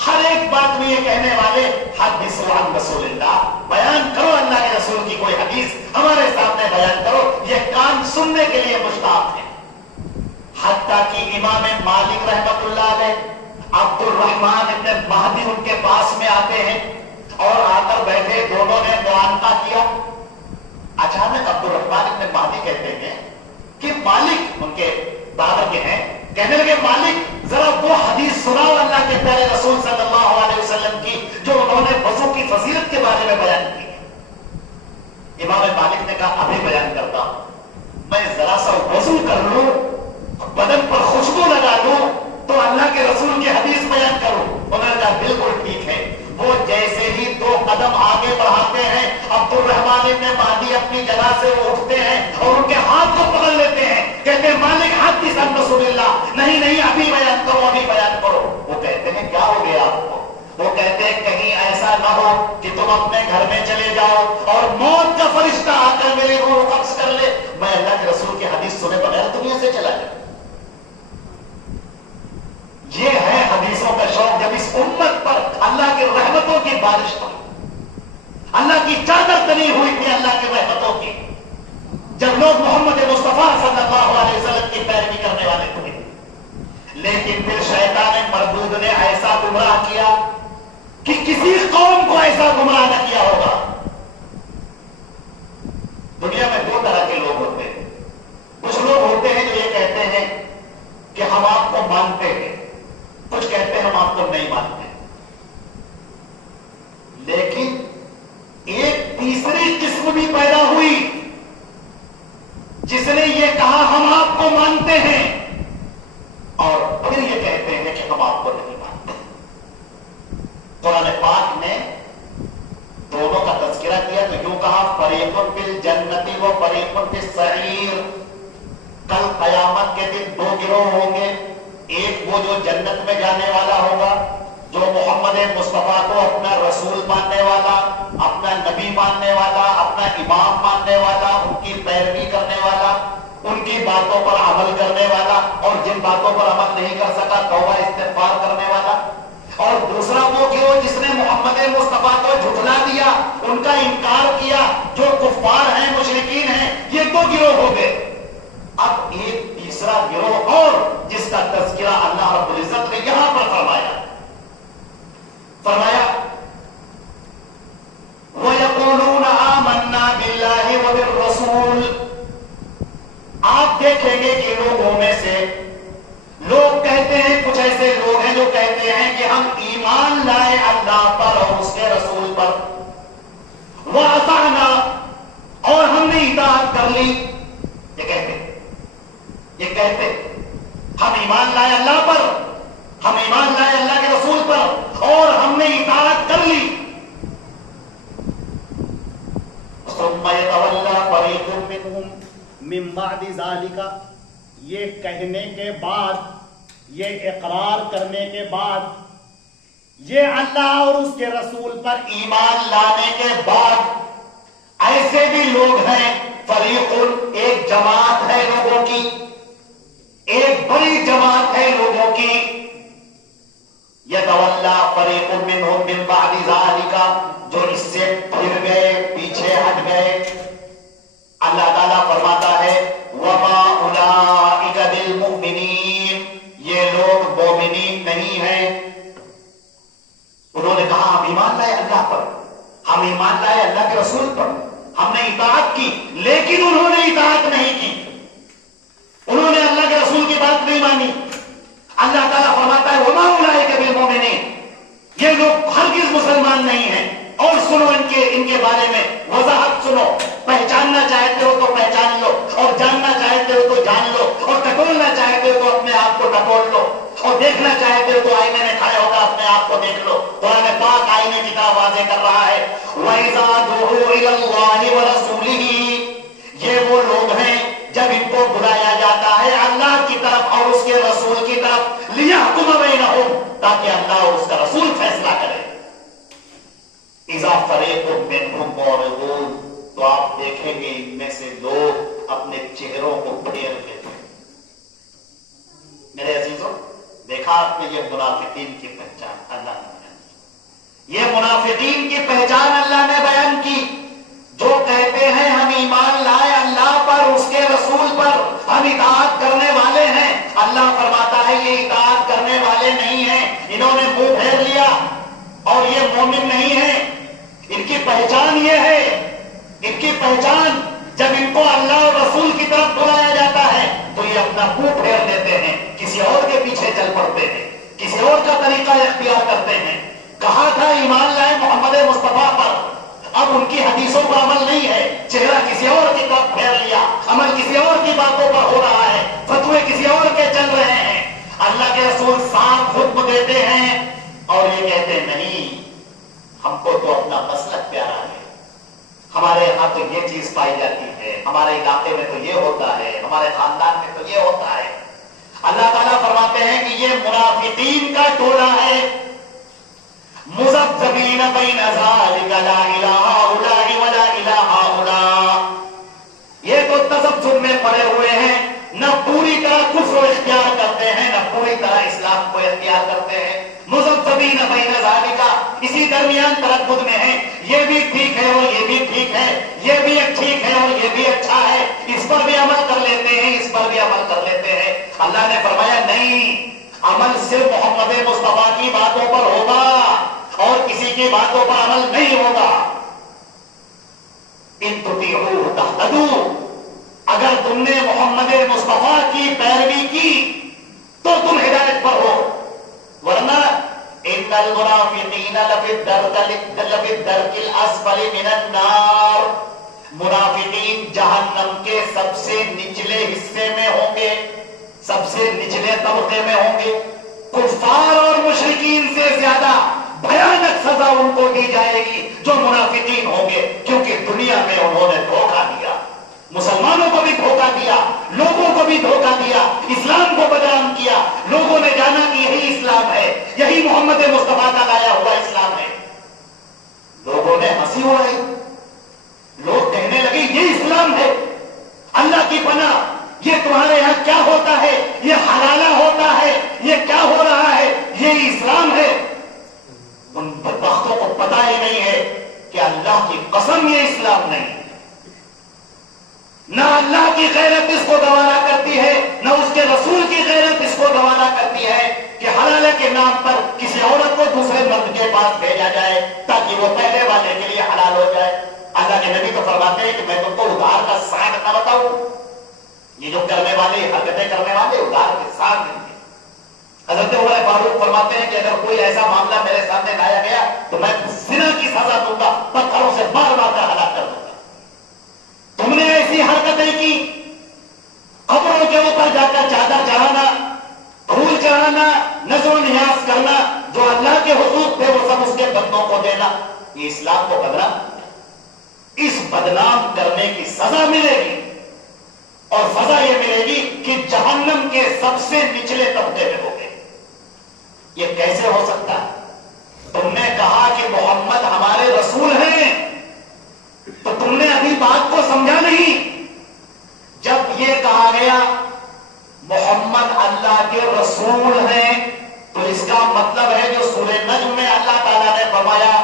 ہر ایک بات میں یہ کہنے والے حدیث عن رسول اللہ, بیان کرو اللہ کے رسول کی کوئی حدیث ہمارے سامنے بیان کرو, یہ کان سننے کے لیے مشتاق ہیں. حتیٰ کہ امام مالک رحمت اللہ علیہ, عبد الرحمن ابن مہدی ان کے پاس میں آتے ہیں اور آ کر بیٹھے, دونوں نے معانقہ کیا. اچانک عبد الرحمن ابن مہدی کہتے ہیں کہ مالک, ان کے بابا کے ہیں, کہنے لگے مالک ذرا وہ حدیث سناؤ اللہ کے پیارے رسول صلی اللہ علیہ وسلم کی جو انہوں نے وضو کی فضیلت کے بارے میں بیان کی ہے. امام مالک نے کہا ابھی بیان کرتا ہوں, میں ذرا سا وضو کر لوں, بدن پر خوشبو لگا لوں, تو اللہ کے رسول کی حدیث بیان کروں. انہوں نے کہا بالکل ٹھیک ہے. وہ جیسے ہی 2 قدم آگے بڑھاتے ہیں, عبد الرحمن ابن مہدی اپنی جگہ سے اٹھتے ہیں اور ان کے ہاتھ کو پکڑ لیتے ہیں, کہتے ہیں مالک حدیث عن رسول اللہ, نہیں نہیں ابھی بیان کرو, ابھی بیان کرو. وہ کہتے ہیں کیا ہو گیا آپ کو؟ وہ کہتے ہیں کہیں ایسا نہ ہو کہ تم اپنے گھر میں چلے جاؤ اور موت کا فرشتہ آ کر میرے روح قبض کر لے, میں اللہ کے رسول کی حدیث سنے بغیر دنیا سے چلا جاؤں. یہ ہے حدیثوں کا شوق. جب اس امت پر اللہ کی رحمتوں کی بارش ہوئی, اللہ کی چادر تنی ہوئی تھی اللہ کی رحمتوں کی, جب لوگ محمد مصطفیٰ صلی اللہ علیہ وسلم کی پیروی کرنے والے ہوئے, لیکن پھر شیطان مردود نے ایسا گمراہ کیا کہ کسی قوم کو ایسا گمراہ نہ کیا ہوگا. دنیا میں 2 طرح کے لوگ ہوتے ہیں. کچھ لوگ ہوتے ہیں جو یہ کہتے ہیں کہ ہم آپ کو مانتے ہیں, کچھ کہتے ہیں ہم آپ کو نہیں مانتے. لیکن ایک تیسری قسم بھی پیدا ہوئی جس نے یہ کہا ہم آپ کو مانتے ہیں اور پھر یہ کہتے ہیں کہ ہم آپ کو نہیں مانتے. قرآن پاک نے دونوں کا تذکرہ کیا تو یوں کہا فریقٌ فی وہ جو جنت میں جانے والا ہوگا، جو محمد مصطفیٰ کو اپنا رسول ماننے والا، اپنا نبی ماننے والا، اپنا امام ماننے والا، ان کی پیروی کرنے والا، ان کی باتوں پر عمل کرنے والا، اور جن باتوں پر عمل نہیں کر سکا توبہ استغفار کرنے والا۔ اور دوسرا وہ گروہ جس نے محمد مصطفیٰ کو جھٹلا دیا، ان کا انکار کیا، جو کفار ہیں، مشرکین ہیں، یہ دو گروہ ہو گئے۔ اب ایک تیسرا گروہ اور جس کا تذکرہ اللہ رب العزت نے یہاں پر فرمایا وَيَقُولُونَ آمَنَّا بِاللَّهِ وَبِالرَّسُولِ۔ آپ دیکھیں گے کہ لوگوں میں سے لوگ کہتے ہیں، کچھ ایسے لوگ ہیں جو کہتے ہیں کہ ہم ایمان لائے اللہ پر اور اس کے رسول پر، وَأَطَعْنَا، اور ہم نے اطاعت کر لی۔ یہ کہتے ہم ایمان لائے اللہ پر، ہم ایمان لائے اللہ کے رسول پر، اور ہم نے اطاعت کر لی۔ ثُمَّ يَتَوَلَّىٰ فَرِيقٌ مِّنْهُمْ من بعد ذالک، یہ کہنے کے بعد، یہ اقرار کرنے کے بعد، یہ اللہ اور اس کے رسول پر ایمان لانے کے بعد ایسے بھی لوگ ہیں، فریق، ایک جماعت ہے لوگوں کی، ایک بڑی جماعت ہے لوگوں کی، یتولیٰ فریق منہم من بعد ذالک، جو اس سے پھر گئے، پیچھے ہٹ گئے۔ اللہ تعالیٰ فرماتا ہے وَمَا أُولَٰئِكَ بِالْمُؤْمِنِينَ، یہ لوگ مومنین نہیں ہیں۔ انہوں نے کہا ہم ایمان لائے اللہ پر، ہم ایمان لائے اللہ کے رسول پر، ہم نے اطاعت کی، لیکن انہوں نے اطاعت نہیں کی، انہوں نے اللہ کے رسول کی بات نہیں مانی۔ اللہ تعالیٰ فرماتا ہے وَمَا أُولَٰئِكَ بِالْمُؤْمِنِينَ، یہ لوگ ہرگز مسلمان نہیں ہیں۔ اور سنو ان کے بارے میں وضاحت سنو، پہچاننا چاہتے ہو تو پہچان لو، اور جاننا چاہتے ہو تو جان لو، اور ٹٹولنا چاہتے ہو تو اپنے آپ کو ٹٹول لو، اور دیکھنا چاہتے ہو تو آئینے میں کھڑے ہو کر اپنے آپ کو دیکھ لو۔ قرآن پاک آئینے کی طرح واضح کر رہا ہے وَإِذَا دُعُوا إِلَى اللَّهِ وَرَسُولِهِ، یہ وہ لوگ ہیں جب ان کو بلایا جاتا ہے اللہ کی طرف اور اس کے رسول کی طرف، لِيَحْكُمَ بَيْنَهُمْ، تاکہ اللہ اور اس کا رسول فیصلہ کرے۔ اذا فریق منہم معرضون، تو آپ دیکھیں گے ان میں سے لوگ اپنے چہروں کو پھیر لیتے ہیں۔ میرے عزیزوں، دیکھا آپ نے یہ منافقین کی پہچان اللہ نے بیان کی، یہ منافقین کی پہچان اللہ نے بیان کی، جو کہتے ہیں ہم ایمان لائے اللہ پر، اس کے رسول پر، ہم اطاعت کرنے والے ہیں۔ اللہ فرماتا ہے یہ اطاعت کرنے والے نہیں ہیں، انہوں نے منہ پھیر لیا اور یہ مومن نہیں ہیں۔ ان کی پہچان یہ ہے، ان کی پہچان جب ان کو اللہ اور رسول کی طرف بلایا جاتا ہے تو یہ اپنا منہ پھیر دیتے ہیں، کسی اور کے پیچھے چل پڑتے ہیں، کسی اور کا طریقہ اختیار کرتے ہیں۔ کہا تھا ایمان لائے محمد مصطفیٰ پر، اب ان کی حدیثوں پر عمل نہیں ہے، چہرہ کسی اور کی طرف پھیر لیا، عمل کسی اور کی باتوں پر ہو رہا ہے، فتوے کسی اور کے چل رہے ہیں۔ اللہ کے رسول صاف حکم دیتے ہیں اور یہ کہتے نہیں، ہم کو تو اپنا مسلک پیارا ہے، ہمارے یہاں تو یہ چیز پائی جاتی ہے، ہمارے علاقے میں تو یہ ہوتا ہے، ہمارے خاندان میں تو یہ ہوتا ہے۔ اللہ تعالیٰ فرماتے ہیں کہ یہ منافقین کا ٹولہ ہے، مذبذبین بین ذالک لا الہ ہؤلاء ولا الہ ہؤلاء، یہ تو تذبذب میں پڑے ہوئے ہیں، نہ پوری طرح کفر اختیار کرتے ہیں، نہ پوری طرح اسلام کو اختیار کرتے ہیں۔ مذبذبین بین ذالک، اسی درمیان تردد میں ہیں، یہ بھی ٹھیک ہے اور یہ بھی ٹھیک ہے، یہ بھی ٹھیک ہے اور یہ بھی اچھا ہے، اس پر بھی عمل کر لیتے ہیں، اس پر بھی عمل کر لیتے ہیں۔ اللہ نے فرمایا نہیں، عمل صرف محمد مصطفیٰ کی باتوں پر ہوگا اور کسی کی باتوں پر عمل نہیں ہوگا۔ ان تطیعوہ تہتدوا، اگر تم نے محمد مصطفیٰ کی پیروی کی تو تم ہدایت پر ہو، ورنہ ان المنافقین لفی الدرک الاسفل من النار، منافقین جہنم کے سب سے نچلے حصے میں ہوں گے، سب سے نچلے طبقے میں ہوں گے۔ کفار اور مشرکین سے زیادہ بھیانک سزا ان کو دی جائے گی جو منافقین ہوں گے، کیونکہ دنیا میں انہوں نے دھوکہ دیا، مسلمانوں کو بھی دھوکہ دیا، لوگوں کو بھی دھوکہ دیا، اسلام کو بدنام کیا۔ لوگوں نے جانا کہ محمد مصطفیٰ کا لایا ہوا اسلام ہے۔ لوگوں نے ہنسی اڑائی، لوگ کہنے لگے یہ اسلام ہے، اللہ کی پناہ یہ تمہارے یہاں کیا ہوتا ہے، یہ حلالہ ہوتا ہے، یہ کیا ہو رہا ہے، یہ اسلام ہے۔ ان بدبختوں کو پتہ ہی نہیں ہے کہ اللہ کی قسم یہ اسلام نہیں ہے۔ نہ اللہ کی غیرت اس کو گوارا کرتی ہے، نہ اس کے رسول کی غیرت اس کو گوارا کرتی ہے کہ حلالہ کے نام پر کسی عورت کو دوسرے مرد کے پاس بھیجا جائے تاکہ وہ پہلے والے کے لیے حلال ہو جائے۔ اللہ کے نبی تو فرماتے ہیں کہ میں تم کو ادھار کا ساگ نہ بتاؤں، یہ جو کرنے والے حرکتیں کرنے والے ادھار کے ساگ نہیں ہیں۔ حضرت عمر فاروق فرماتے ہیں کہ اگر کوئی ایسا معاملہ میرے سامنے لایا گیا تو میں زنا کی سزا دوں گا، پتھروں سے مار مار کر ہلاک کر دوں گا۔ تم نے ایسی حرکتیں کی، قبروں کے اوپر جا کر چادر چڑھانا، پھول چڑھانا، نذر و نیاز کرنا، جو اللہ کے حقوق تھے وہ سب اس کے بندوں کو دینا، یہ اسلام کو بدنام، اس بدنام کرنے کی سزا ملے گی، اور سزا یہ ملے گی کہ جہنم کے سب سے نچلے طبقے میں ہوگے۔ یہ کیسے ہو سکتا ہے؟ تم نے کہا کہ محمد ہمارے رسول ہیں، تو تم نے ابھی بات کو سمجھا نہیں۔ جب یہ کہا گیا محمد اللہ کے رسول ہیں تو اس کا مطلب ہے جو سورہ نجم میں اللہ تعالیٰ نے فرمایا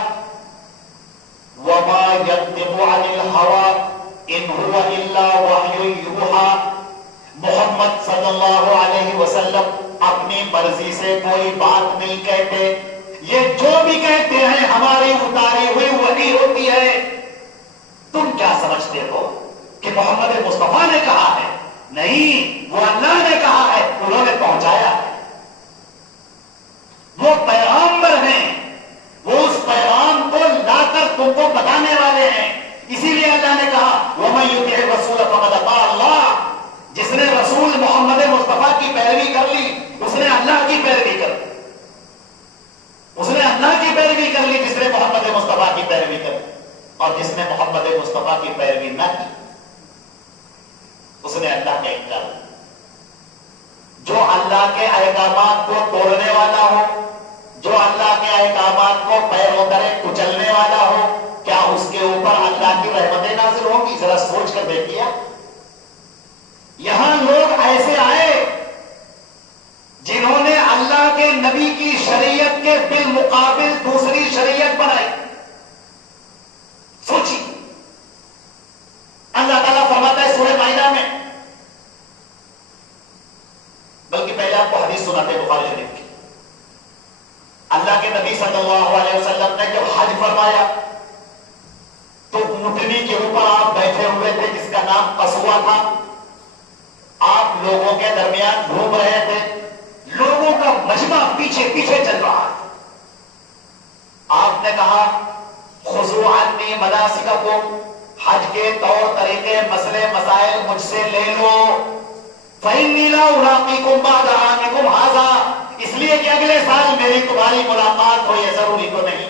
وَمَا يَنطِقُ عَنِ الْهَوَىٰ إِنْ هُوَ إِلَّا وَحْيٌ يُوحَىٰ، محمد صلی اللہ علیہ وسلم اپنی مرضی سے کوئی بات نہیں کہتے، یہ جو بھی کہتے ہیں ہماری اتاری ہوئی وحی ہوتی ہے۔ تم کیا سمجھتے ہو کہ محمد مصطفیٰ نے کہا ہے؟ نہیں، وہ اللہ نے کہا ہے، انہوں نے پہنچایا ہے۔ وہ پیغامبر ہیں، وہ اس پیغام کو لا کر تم کو بتانے والے ہیں۔ اسی لیے اللہ نے کہا وَمَن يُطِعِ الرَّسُولَ فَقَدْ أَطَاعَ اللَّهَ، جس نے رسول محمد مصطفیٰ کی پیروی کر لی اس نے اللہ کی پیروی کر لی، اس نے اللہ کی پیروی کر لی جس نے محمد مصطفیٰ کی پیروی کر لی، اور جس نے محمد مصطفیٰ کی پیروی نہ کی اس نے اللہ کا انکار کیا۔ جو اللہ کے احکامات کو توڑنے والا ہو، جو اللہ کے احکامات کو پیروں تلے کچلنے والا ہو، کیا اس کے اوپر اللہ کی رحمتیں نازل ہوں گی؟ ذرا سوچ کر دیکھیے۔ یہاں لوگ ایسے آئے جنہوں نے اللہ کے نبی کی شریعت کے بالمقابل دوسری شریعت بنائی۔ سوچی، اللہ تعالیٰ فرماتا ہے سورہ مائدہ میں، بلکہ پہلے آپ کو حدیث سناتے ہیں بخاری شریف کی۔ اللہ کے نبی صلی اللہ علیہ وسلم نے جب حج فرمایا تو اونٹنی کے اوپر آپ بیٹھے ہوئے تھے جس کا نام قصوہ تھا، آپ لوگوں کے درمیان گھوم رہے تھے، لوگوں کا مجمع پیچھے پیچھے چل رہا ہے۔ آپ نے کہا خذوا عنی مناسککم، حج کے طور طریقے مسئلے مسائل مجھ سے لے لو، فإنی لا ألاقیکم بعد عامکم ھذا، اس لیے کہ اگلے سال میری تمہاری ملاقات ہو، یہ ضروری تو نہیں،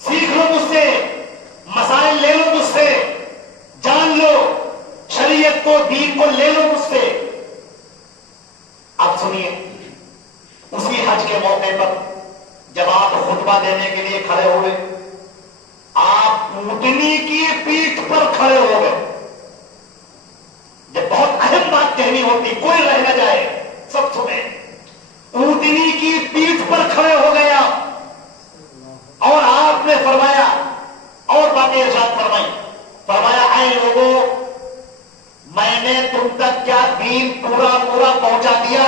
سیکھ لو مجھ سے، مسائل لے لو مجھ سے، جان لو شریعت کو، دین کو لے لو مجھ سے۔ اب سنیے، اسی حج کے موقع پر جب آپ خطبہ دینے کے لیے کھڑے ہوئے، آپ اونٹنی کی پیٹھ پر کھڑے ہو گئے۔ جب بہت اہم بات کہنی ہوتی، کوئی رہ نہ جائے، سب سنیں، اونٹنی کی پیٹھ پر کھڑے ہو گیا اور آپ نے فرمایا اور باتیں ارشاد فرمائی، فرمایا اے لوگوں، میں نے تم تک کیا دین پورا پورا پہنچا دیا؟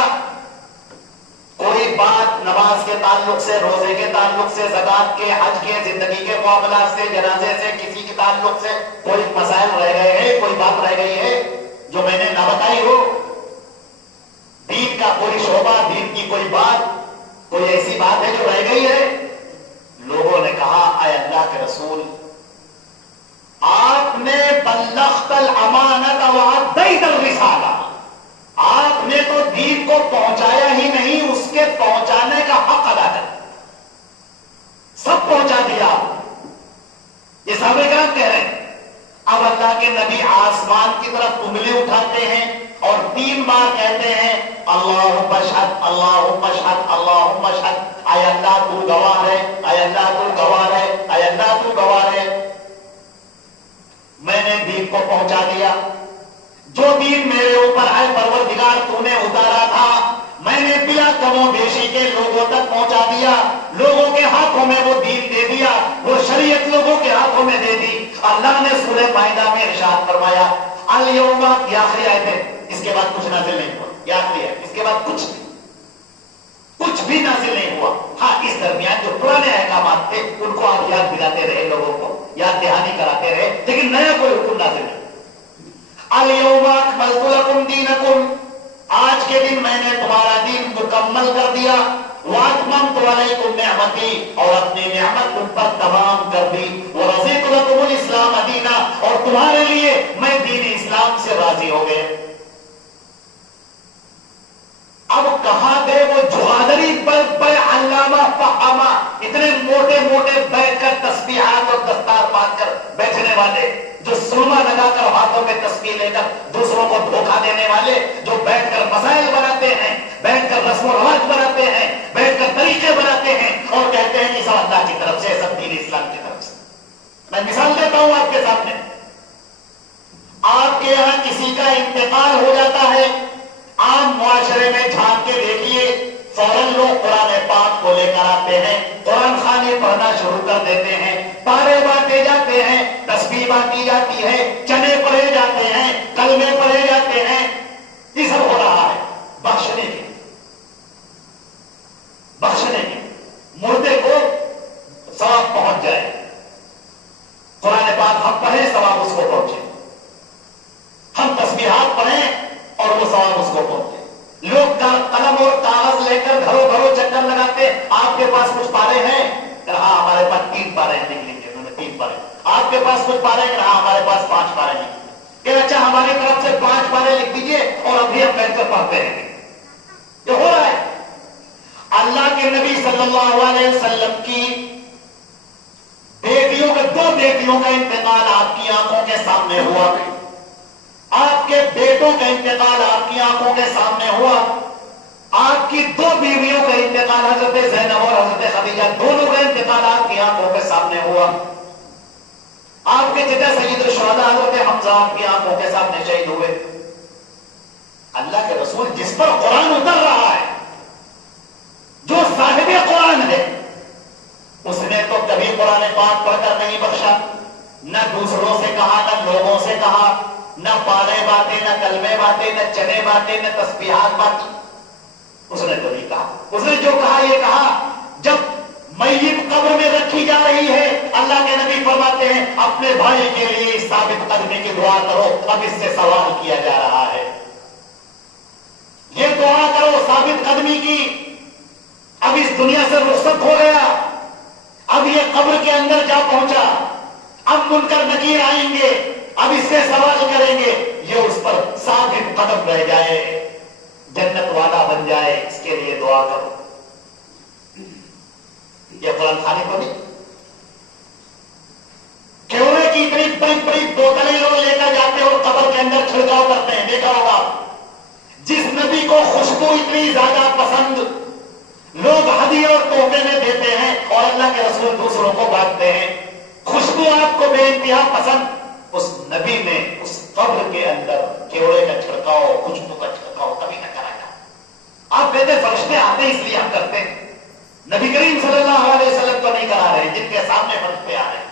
کوئی بات نماز کے تعلق سے، روزے کے تعلق سے، زکات کے، حج کے، زندگی کے معاملات سے، جنازے سے، کسی کے تعلق سے کوئی مسائل رہ گئے ہیں، کوئی بات رہ گئی ہے جو میں نے نہ بتائی ہو؟ دین کا کوئی شعبہ، دین کی کوئی بات، کوئی ایسی بات ہے جو رہ گئی ہے؟ لوگوں نے کہا اے اللہ کے رسول، آپ نے بلغت الامانۃ وادیت الرسالہ، آپ نے تو دین کو پہنچایا ہی نہیں، اس کے پہنچانے کا حق ادا کر، سب پہنچا دیا۔ یہ صحابہ کرام کہہ رہے ہیں۔ اب اللہ کے نبی آسمان کی طرف انگلی اٹھاتے ہیں اور 3 بار کہتے ہیں اللہم اشہد اللہم اشہد اللہم اشہد، اے کم و بیشی کے لوگوں تک پہنچا دیا، لوگوں کے ہاتھوں میں وہ دین دے دیا، وہ شریعت لوگوں کے ہاتھوں میں دے دی۔ اللہ نے سورہ مائدہ میں ارشاد فرمایا الیوم، یہ آخری آیت ہے، اس کے بعد کچھ نازل نہیں ہوا، یہ آخری ہے، اس کے بعد کچھ بھی نازل نہیں ہوا۔ ہاں اس درمیان جو پرانے احکامات تھے ان کو آپ یاد دلاتے رہے، لوگوں کو یاد دہانی کراتے رہے، لیکن نیا کوئی حکم نازل نہیں۔ الیوم اکملت لکم دینکم، آج کے دن میں نے تمہارا دین مکمل کر دیا، واتممت علیکم نعمتی، اور اپنی نعمت تم پر تمام کر دی، ورضیت لکم الاسلام دینا، اور تمہارے لیے میں دین اسلام سے راضی ہو گئے۔ اب کہاں گئے وہ جوہادری بے علامہ فہامہ، اتنے موٹے موٹے بیٹھ کر تسبیحات اور دستار باندھ کر بیٹھنے والے، جو سرما لگا کر ہاتھوں میں تسبیح لے کر دوسروں کو دھوکہ دینے والے، جو بیٹھ کر مسائل بناتے ہیں، بیٹھ کر رسم و رواج بناتے ہیں، بیٹھ کر طریقے بناتے ہیں اور کہتے ہیں کہ سب اللہ کی طرف سے، سب دین اسلام کی طرف سے۔ میں مثال دیتا ہوں آپ کے سامنے، آپ کے یہاں کسی کا انتقال ہو جاتا ہے، عام معاشرے میں جھانک کے دیکھیے، فوراً لوگ قرآن پاک کو لے کر آتے ہیں، قرآن خوانی پڑھنا شروع کر دیتے ہیں، پارے بانٹے جاتے ہیں، تسبیح بانٹی جاتی ہے، چنے پڑھے جاتے ہیں، کلمے پڑھے جاتے ہیں۔ یہ سب ہو رہا ہے بخشنے کے مردے کو ثواب پہنچ جائے، قرآن پاک ہم پڑھیں ثواب اس کو پہنچے، ہم تسبیحات پڑھیں اور وہ ثواب اس کو پہنچے۔ لوگ قلم اور کاغذ لے کر گھروں گھروں چکر لگاتے، آپ کے پاس کچھ پارے ہیں؟ ہاں ہمارے پاس 3 پارے ہیں، لکھ لیجیے، انہوں نے 3 پارے۔ آپ کے پاس کچھ پارے ہیں؟ ہاں ہمارے پاس 5 پارے ہیں، کہ اچھا ہماری طرف سے 5 پارے لکھ دیجیے اور ابھی ہم بیٹھ کر پڑھتے ہیں۔ یہ ہو رہا ہے۔ اللہ کے نبی صلی اللہ علیہ وسلم کی بیٹیوں کے 2 بیٹیوں کا انتقال آپ کی آنکھوں کے سامنے ہوا، آپ کے بیٹوں کا انتقال آپ کی آنکھوں کے سامنے ہوا، آپ کی 2 بیویوں کا انتقال حضرت زینب اور حضرت خدیجہ دونوں کا انتقال آپ کی آنکھوں کے سامنے ہوا، آپ کے چچا سید الشہداء حضرت حمزہ آپ کی آنکھوں کے سامنے شہید ہوئے۔ اللہ کے رسول جس پر قرآن اتر رہا ہے، جو صاحب قرآن ہے، اس نے تو کبھی قرآن پاک پڑھ کر نہیں بخشا، نہ دوسروں سے کہا، نہ لوگوں سے کہا، نہ پارے باتیں، نہ کلمے باتیں، نہ چنے باتیں، نہ تسبیحات باتیں، اس نے تو نہیں کہا۔ اس نے جو کہا یہ کہا، جب میت قبر میں رکھی جا رہی ہے، اللہ کے نبی فرماتے ہیں اپنے بھائی کے لیے ثابت قدمی کی دعا کرو، اب اس سے سوال کیا جا رہا ہے، یہ دعا کرو ثابت قدمی کی، اب اس دنیا سے رخصت ہو گیا، اب یہ قبر کے اندر جا پہنچا، اب منکر نکیر آئیں گے، اب اس سے سوال کریں گے، یہ اس پر ثابت قدم رہ جائے، جنت والا بن جائے، اس کے لیے دعا کرو۔ یہ قرآن خانی تو نہیں، کیوڑے کی اتنی بڑی بڑی بوتلیں لوگ لے کر جاتے اور قبر کے اندر چھڑکاؤ کرتے ہیں، دیکھا ہوگا۔ جس نبی کو خوشبو اتنی زیادہ پسند لوگ ہدیے اور تحفے میں دیتے ہیں اور اللہ کے رسول دوسروں کو بانٹتے ہیں، خوشبو آپ کو بے انتہا پسند، اس نبی نے اس قبر کے اندر کیوڑے کا چھڑکاؤ، خوشبو کا چھڑکاؤ کبھی نہ کرایا۔ آپ کہتے فرشتے آتے اس لیے ہم کرتے ہیں، نبی کریم صلی اللہ علیہ وسلم تو نہیں کرا رہے، جن کے سامنے فرشتے آ رہے ہیں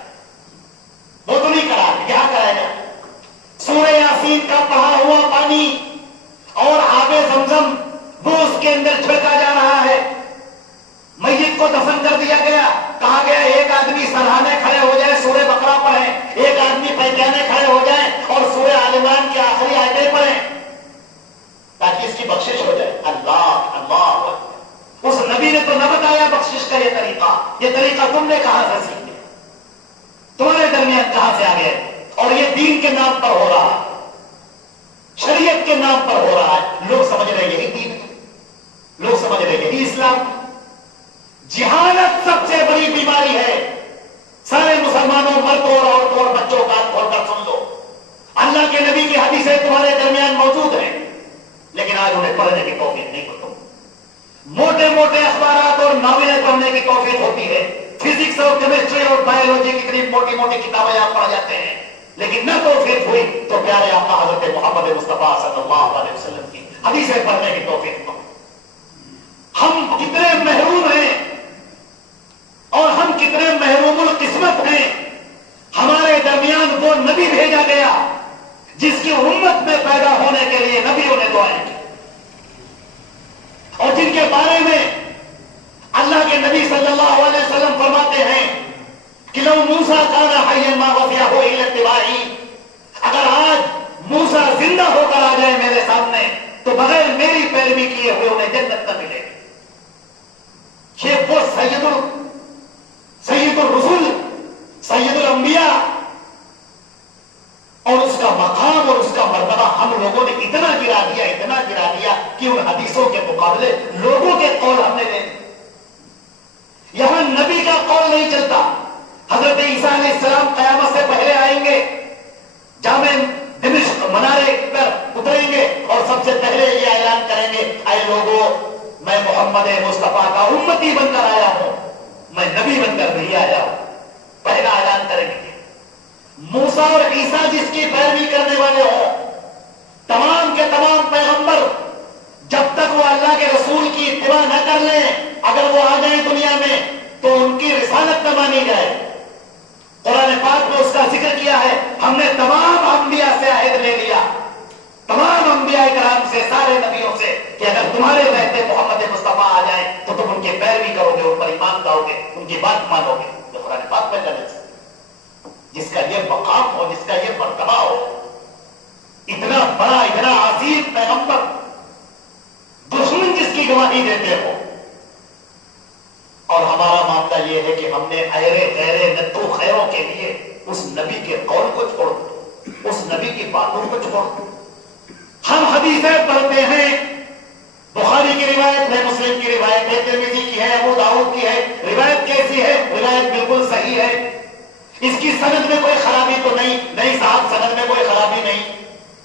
وہ تو نہیں کرا رہے، کیا کرائے گا؟ سورہ یاسین کا پڑھا ہوا پانی اور آب زمزم وہ اس کے اندر چھڑکا جا رہا ہے، میت کو دفن کر دیا گیا، کہا گیا ایک آدمی سرہانے کھڑے ہو جائے سورہ بقرہ پڑھیں، ایک آدمی پہچانے کھڑے ہو جائیں اور سورہ آل عمران کی آخری آیتیں پڑھیں تاکہ اس کی بخشش ہو جائے۔ اللہ اللہ، اس نبی نے تو نہ بتایا بخشش کا یہ طریقہ تم نے کہاں سے سیکھ لیا، تمہارے درمیان کہاں سے آ گئے؟ اور یہ دین کے نام پر ہو رہا ہے، شریعت کے نام پر ہو رہا ہے، لوگ سمجھ رہے یہی دین ہے، لوگ سمجھ رہے یہی اسلام ہے۔ جہالت سب سے بڑی بیماری ہے، سارے مسلمانوں مردوں اور عورتوں اور بچوں کا کھول کر سن لو، اللہ کے نبی کی حدیثیں تمہارے درمیان موجود ہیں، لیکن آج انہیں پڑھنے کی توفیق نہیں ہوتی۔ موٹے موٹے اخبارات اور ناولیں پڑھنے کی توفیق ہوتی ہے، فزکس اور کیمسٹری اور بایولوجی کی اتنی موٹی موٹی کتابیں آپ پڑھ جاتے ہیں، لیکن نہ توفیق ہوئی تو پیارے آقا حضرت محمد مصطفیٰ صلی اللہ علیہ وسلم کی حدیثیں پڑھنے کی توفیق ہو۔ ہم موسیٰ کان حیا ما وسعہ الا اتباعی، اگر آج موسیٰ زندہ ہو کر آ جائے میرے سامنے تو بغیر میری پیروی کیے ہوئے انہیں جنت نہ ملے گی۔ یہ وہ سید الرسول، سید الانبیاء، اور اس کا مقام اور اس کا مرتبہ ہم لوگوں نے اتنا گرا دیا کہ ان حدیثوں کے مقابلے لوگوں کے قول ہم نے لے لیے۔ یہاں نبی کا قول نہیں چلتا۔ حضرت عیسیٰ علیہ السلام قیامت سے پہلے آئیں گے، جامع دمشق منارے پر اتریں گے اور سب سے پہلے یہ اعلان کریں گے، اے لوگوں، میں محمد مصطفیٰ کا امتی بن کر آیا ہوں، میں نبی بن کر نہیں آیا ہوں۔ پہلا اعلان کریں گے۔ موسیٰ اور عیسیٰ جس کی پیروی کرنے والے ہوں، تمام کے تمام پیغمبر جب تک وہ اللہ کے رسول کی اتباع نہ کر لیں، اگر وہ آ جائیں دنیا میں تو ان کی رسالت نہ مانی جائے۔ قرآن پاک میں اس کا ذکر کیا ہے، ہم نے تمام انبیاء سے عہد لے لیا، تمام انبیاء کرام سے، سارے نبیوں سے، کہ اگر تمہارے رہتے محمد مصطفیٰ آ جائیں تو تم ان کی پیروی کرو گے، ان پر ایمان لاؤ گے، ان کی بات مانو گے۔ جو قرآن پاک میں کرنے سے جس کا یہ مقام ہو، جس کا یہ مرتبہ ہو، اتنا بڑا اتنا عظیم پیغمبر، دشمن جس کی گواہی دیتے ہو، اور ہمارا معاملہ یہ ہے کہ ہم نے ایرے غیرے نتو خیروں کے لیے اس نبی کے قول کو چھوڑ دیا، اس نبی کی باتوں کو چھوڑ دیا۔ ہم حدیثیں پڑھتے ہیں، بخاری کی روایت ہے، مسلم کی روایت ہے، ترمذی کی ہے، ابو داؤد کی ہے، روایت کیسی ہے؟ روایت بالکل صحیح ہے، اس کی سند میں کوئی خرابی تو نہیں صاحب، سند میں کوئی خرابی نہیں۔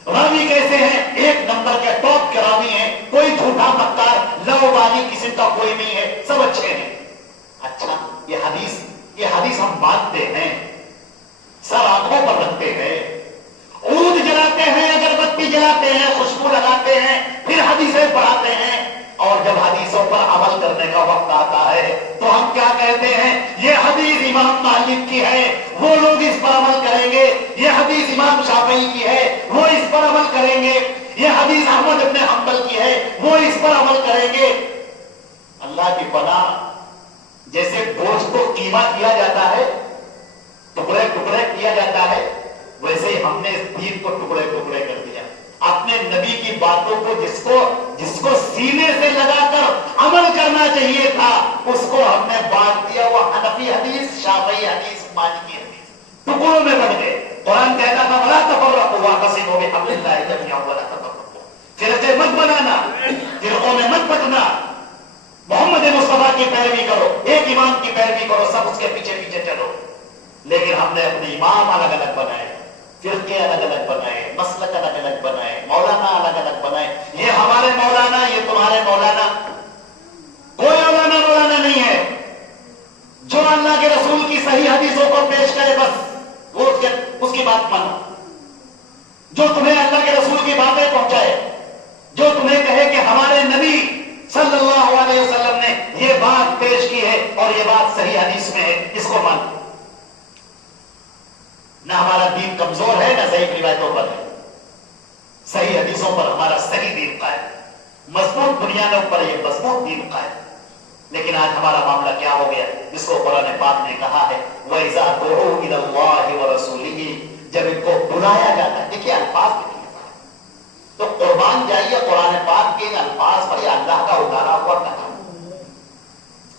راوی کیسے ہیں؟ ایک نمبر کے ٹاپ کے راوی ہیں، کوئی جھوٹا مکار لاوالی قسم کا کوئی نہیں ہے، سب اچھے ہیں۔ اچھا، یہ حدیث ہم مانتے ہیں، سر آنکھوں پر رکھتے ہیں، عود جلاتے ہیں، اگربتی جلاتے ہیں، خوشبو لگاتے ہیں، پھر حدیثیں پڑھاتے ہیں، اور جب حدیثوں پر عمل کرنے کا وقت آتا ہے تو ہم کیا کہتے ہیں؟ یہ حدیث امام مالک کی ہے، وہ لوگ اس پر عمل کریں گے۔ یہ حدیث امام شافعی کی ہے، وہ اس پر عمل کریں گے۔ یہ حدیث احمد ابن حنبل کی ہے، وہ اس پر عمل کریں گے۔ اللہ کی پناہ، جیسے گوشت کو قیمہ کیا جاتا ہے، ٹکڑے ٹکڑے کیا جاتا ہے، ویسے ہی ہم نے اس دین کو ٹکڑے ٹکڑے کر دیا۔ اپنے نبی کی باتوں کو جس کو سینے سے لگا کر عمل کرنا چاہیے تھا، اس کو ہم نے بانٹ دیا۔ وہ حنفی حدیث، شافعی حدیث، مالکی حدیث ٹکڑوں میں بٹ گئے۔ قرآن کہتا تھا وَلَا تَفَرَّقُوا وَاعْتَصِمُوا بِحَبْلِ اللَّهِ جَمِيعًا وَلَا تَفَرَّقُوا، فرقے مت بنانا، فرقوں میں مت بٹنا، محمد مصطفیٰ کی پیروی کرو، ایک امام کی پیروی کرو، سب اس کے پیچھے پیچھے چلو۔ لیکن ہم نے اپنے امام الگ الگ بنائے، فرقے الگ الگ بنائے، مسلک الگ الگ بنائے، مولانا الگ الگ بنائے۔ یہ ہمارے مولانا، یہ تمہارے مولانا، کوئی مولانا نہیں ہے۔ جو اللہ کے رسول کی صحیح حدیثوں کو پیش کرے بس وہ اس کی بات مانو، جو تمہیں اللہ کے رسول کی باتیں پہنچائے، جو تمہیں کہے کہ ہمارے نبی صلی اللہ علیہ وسلم نے یہ بات پیش کی ہے اور یہ بات صحیح حدیث میں ہے، اس کو مانو۔ نہ ہمارا دین کمزور ہے، نہ ضعیف روایتوں پر ہے، صحیح حدیثوں پر ہمارا صحیح دین قائم، مضبوط بنیادوں پر یہ مضبوط دین قائم۔ لیکن آج ہمارا معاملہ کیا ہو گیا، جس کو قرآن پاک نے کہا ہے وَإِذَا دُعُوا إِلَى اللَّهِ وَرَسُولِهِ، جب ان کو بلایا جاتا ہے، دیکھیے الفاظ کتنے تو قربان جائیے قرآن پاک کے ان الفاظ پر یہ اللہ کا اتارا ہوا کلام۔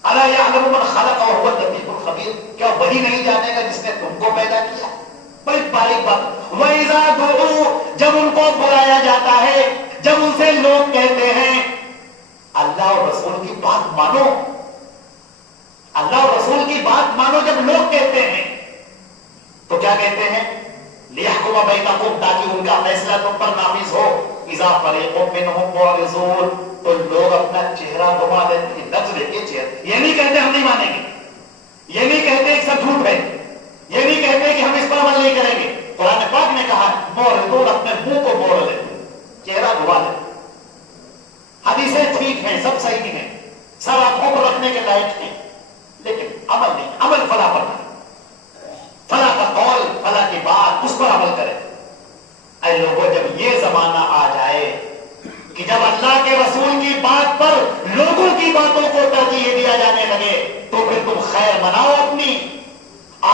أَلَا يَعْلَمُ مَنْ خَلَقَ وَهُوَ اللَّطِيفُ الْخَبِيرُ، کیا وہی نہیں جانے گا جس نے تم کو پیدا کیا؟ بڑی باریک بات۔ وَإِذَا دُعُوا، جب ان کو بلایا جاتا ہے، جب ان سے لوگ کہتے ہیں اللہ اور رسول کی بات مانو، اللہ اور رسول کی بات مانو، جب لوگ کہتے ہیں تو کیا کہتے ہیں؟ لِيَحْكُمَ بَيْنَكُمْ، تاکہ ان کا فیصلہ تم پر نافذ ہو۔ إِذَا فَرِيقٌ مِّنْهُمْ مُعْرِضُونَ، تو لوگ اپنا چہرہ گھما دیتے ہیں۔ لفظ دیکھیے چہرہ، یہ نہیں کہتے ہم نہیں مانیں گے، یہ نہیں کہتے کہ سب جھوٹ ہے، یہ نہیں کہتے کہ ہم اس پر عمل نہیں کریں گے۔ قرآن پاک نے کہا معرضون، اپنے منہ کو موڑ لیتے، چہرہ گھما دیتے۔ حدیثیں ٹھیک ہیں، سب صحیح ہیں، سب آنکھوں پر رکھنے کے لائق ہیں، لیکن عمل نہیں، عمل فلاں پر نہیں، فلاں کا قول، فلاں کی بات، اس پر عمل کریں۔ اے لوگوں، جب یہ زمانہ آ جائے کہ جب اللہ کے رسول کی بات پر لوگوں کی باتوں کو ترجیح دیا جانے لگے تو پھر تم خیر مناؤ اپنی،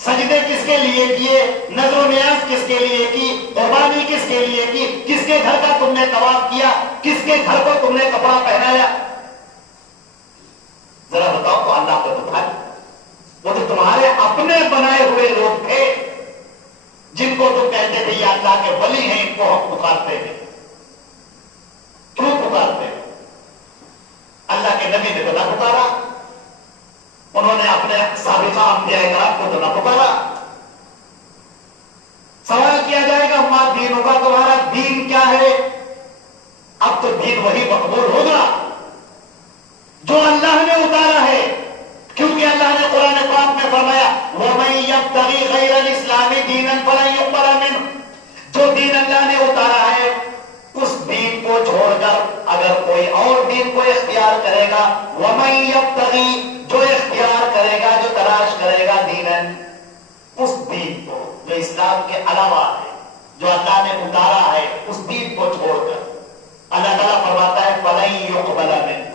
سجدے کس کے لیے کیے؟ نظر و نیاز کس کے لیے کی؟ قربانی کس کے لیے کی؟ کس کے گھر کا تم نے طواف کیا؟ کس کے گھر کو تم نے کپڑا پہنایا؟ ذرا بتاؤ تو اللہ کو تو بھائی وہ تو تمہارے اپنے بنائے ہوئے لوگ تھے جن کو تم کہتے تھے یہ اللہ کے ولی ہیں، ان کو ہم پکارتے ہیں۔ کیوں پکارتے ہیں؟ اللہ کے نبی نے تو نہ پکارا، انہوں نے اپنے سابقہ انبیاء کرام کو تو نہ پکارا۔ سوال کیا جائے گا ما دین ہوگا تمہارا، دین کیا ہے؟ اب تو دین وہی مقبول ہوگا جو اللہ نے اتارا ہے، کیونکہ اللہ نے قرآن پاک میں فرمایا وَمَن يَبْتَغِ غَيْرَ الْإِسْلَامِ دِينًا فَلَن يُقْبَلَ مِنْهُ، جو دین اللہ نے اتارا ہے اس دین کو چھوڑ کر اگر کوئی اور دین کو اختیار کرے گا، وَمَن يَبْتَغِ جو اختیار کرے گا، جو تلاش کرے گا دینًا اس دین کو جو اسلام کے علاوہ ہے، جو اللہ نے اتارا ہے، اس دین کو چھوڑ کر اللہ تعالیٰ فرماتا ہے فَلَن يُقْبَلَ مِنْهُ،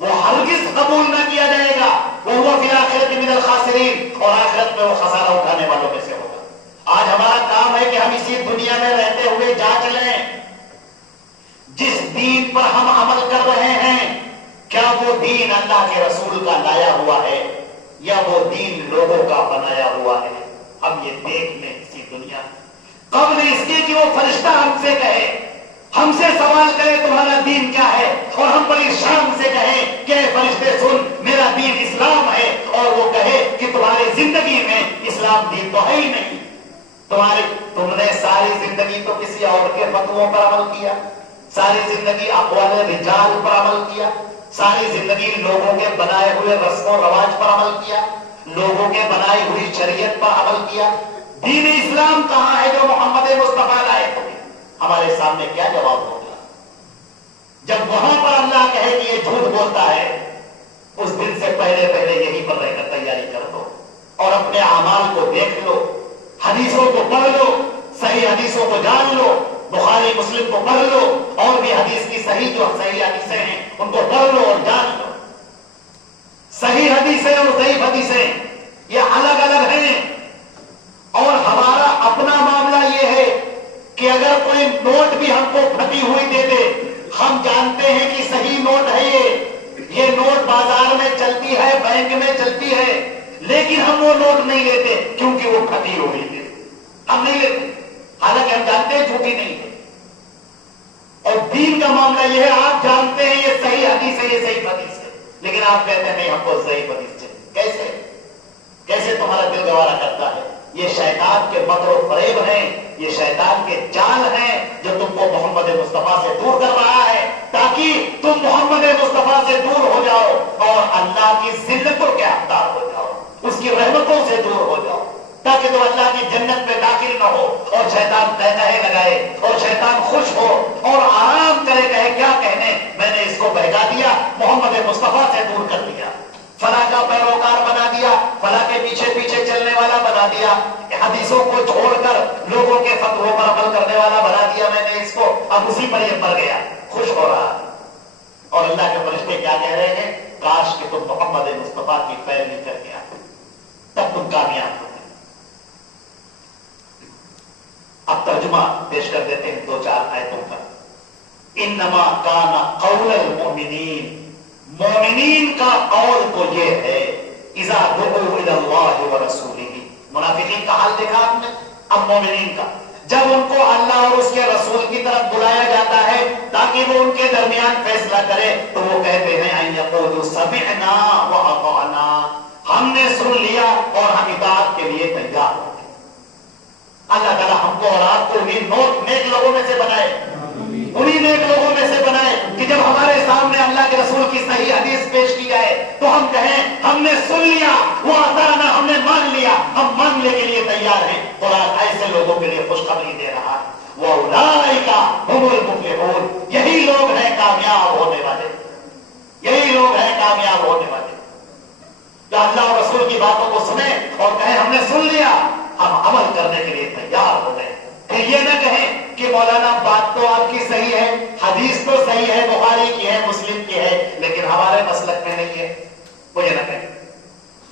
وہ ہرگز قبول نہ کیا جائے گا، وہ فی الآخرۃ من الخاسرین، اور آخرت میں وہ خسارہ اٹھانے والوں میں سے ہوگا۔ آج ہمارا کام ہے کہ ہم اسی دنیا میں رہتے ہوئے جانچ لیں جس دین پر ہم عمل کر رہے ہیں کیا وہ دین اللہ کے رسول کا لایا ہوا ہے یا وہ دین لوگوں کا بنایا ہوا ہے۔ ہم یہ دیکھ لیں اسی دنیا قبل اس کے کہ وہ فرشتہ ہم سے کہے، ہم سے سوال کرے تمہارا دین کیا ہے، اور ہم بڑی شان سے کہیں کہ اے فرشتے سن میرا دین اسلام ہے، اور وہ کہے کہ تمہاری زندگی میں اسلام دین تو ہے ہی نہیں، تم نے ساری زندگی تو کسی اور کے فتووں پر عمل کیا، ساری زندگی اقوال رجال پر عمل کیا، ساری زندگی لوگوں کے بنائے ہوئے رسم و رواج پر عمل کیا، لوگوں کے بنائی ہوئی شریعت پر عمل کیا۔ دین اسلام کہاں ہے جو محمد مصطفیٰ لائے تھے؟ ہمارے سامنے کیا جواب ہوگا جب وہاں پر اللہ کہے کہ یہ جھوٹ بولتا ہے؟ اس دن سے پہلے یہیں پر رہ کر تیاری کر دو اور اپنے اعمال کو دیکھ لو، حدیثوں کو پڑھ لو، صحیح حدیثوں کو جان لو، بخاری مسلم کو پڑھ لو، اور بھی حدیث کی صحیح حدیثیں ہیں ان کو پڑھ لو اور جان لو۔ صحیح حدیثیں اور ضعیف حدیثیں یہ الگ الگ ہیں، اور ہمارا اپنا معاملہ یہ ہے کہ اگر کوئی نوٹ بھی ہم کو پھٹی ہوئی دے دے، ہم جانتے ہیں کہ صحیح نوٹ ہے یہ نوٹ بازار میں چلتی ہے، بینک میں چلتی ہے، لیکن ہم وہ نوٹ نہیں لیتے کیونکہ وہ پھٹی ہوئی ہے، ہم نہیں لیتے، حالانکہ ہم جانتے ہیں جھوٹی نہیں ہے۔ اور دین کا معاملہ یہ ہے آپ جانتے ہیں یہ صحیح حدیث ہے، یہ صحیح حدیث ہے، لیکن آپ کہتے ہیں نہیں ہم کو صحیح حدیث چاہیے۔ کیسے تمہارا دل گوارا کرتا ہے؟ یہ شیطان کے مکر و فریب ہیں، یہ شیطان کے جال ہیں جو تم کو محمد مصطفیٰ سے دور کر رہا ہے تاکہ تم محمد مصطفیٰ سے دور ہو جاؤ اور اللہ کی ذلتوں کے حقدار ہو جاؤ، اس کی رحمتوں سے دور ہو جاؤ، تاکہ تم اللہ کی جنت میں داخل نہ ہو اور شیطان کہے لگائے اور شیطان خوش ہو اور آرام کرے، کہے کیا کہنے، میں نے اس کو بہکا دیا، محمد مصطفیٰ سے دور کر دیا، فلاں کا پیروکار بنا دیا، فلاں کے پیچھے پیچھے چلنے والا بنا دیا، حدیثوں کو چھوڑ کر لوگوں کے فتووں پر عمل کرنے والا بنا دیا میں نے اس کو، اب اسی پر یہ پڑ گیا، خوش ہو رہا۔ اور اللہ کے فرشتے کیا کہہ رہے ہیں؟ کاش کہ تم محمد مصطفیٰ کی پیروی کر کے آتے، تب تم کامیاب ہوتے۔ اب ترجمہ پیش کر دیتے ہیں 2-4 آیتوں کا۔ انما کان قول المؤمنین، مومنین کا قول تو یہ ہے اذا دعوا الی اللہ ورسولہ، منافقین کا حال دیکھا آپ نے، اب مومنین کا جب ان کو اللہ اور اس کے رسول کی طرف بلایا جاتا ہے تاکہ وہ ان کے درمیان فیصلہ کرے تو وہ کہتے ہیں ان یقولوا سمعنا واطعنا، ہم نے سن لیا اور ہم اطاعت کے لیے تیار ہیں۔ اللہ تعالیٰ ہم کو اور آپ کو انہیں نیک لوگوں میں سے بنائے، انہی نیک لوگوں میں سے بنائے کہ جب ہمارے سامنے اللہ کے رسول کی صحیح حدیث پیش کی جائے تو ہم کہیں ہم نے سن لیا، وہ اطعنا، ہم نے مان لیا، ہم ماننے کے لیے تیار ہیں۔ قرآن ایسے لوگوں کے لیے خوشخبری دے رہا ہے وَأُولَٰئِکَ هُمُ الْمُفْلِحُونَ، یہی لوگ ہیں کامیاب ہونے والے، یہی لوگ ہیں کامیاب ہونے والے جو اللہ اور رسول کی باتوں کو سنیں اور کہیں ہم نے سن لیا، ہم عمل کرنے کے لیے تیار ہو گئے۔ پھر یہ نہ کہیں کہ مولانا بات تو آپ کی صحیح ہے، حدیث تو صحیح ہے، بخاری کی ہے، مسلم کی ہے، لیکن ہمارے مسلک میں نہیں ہے، وہ یہ نہ کہیں،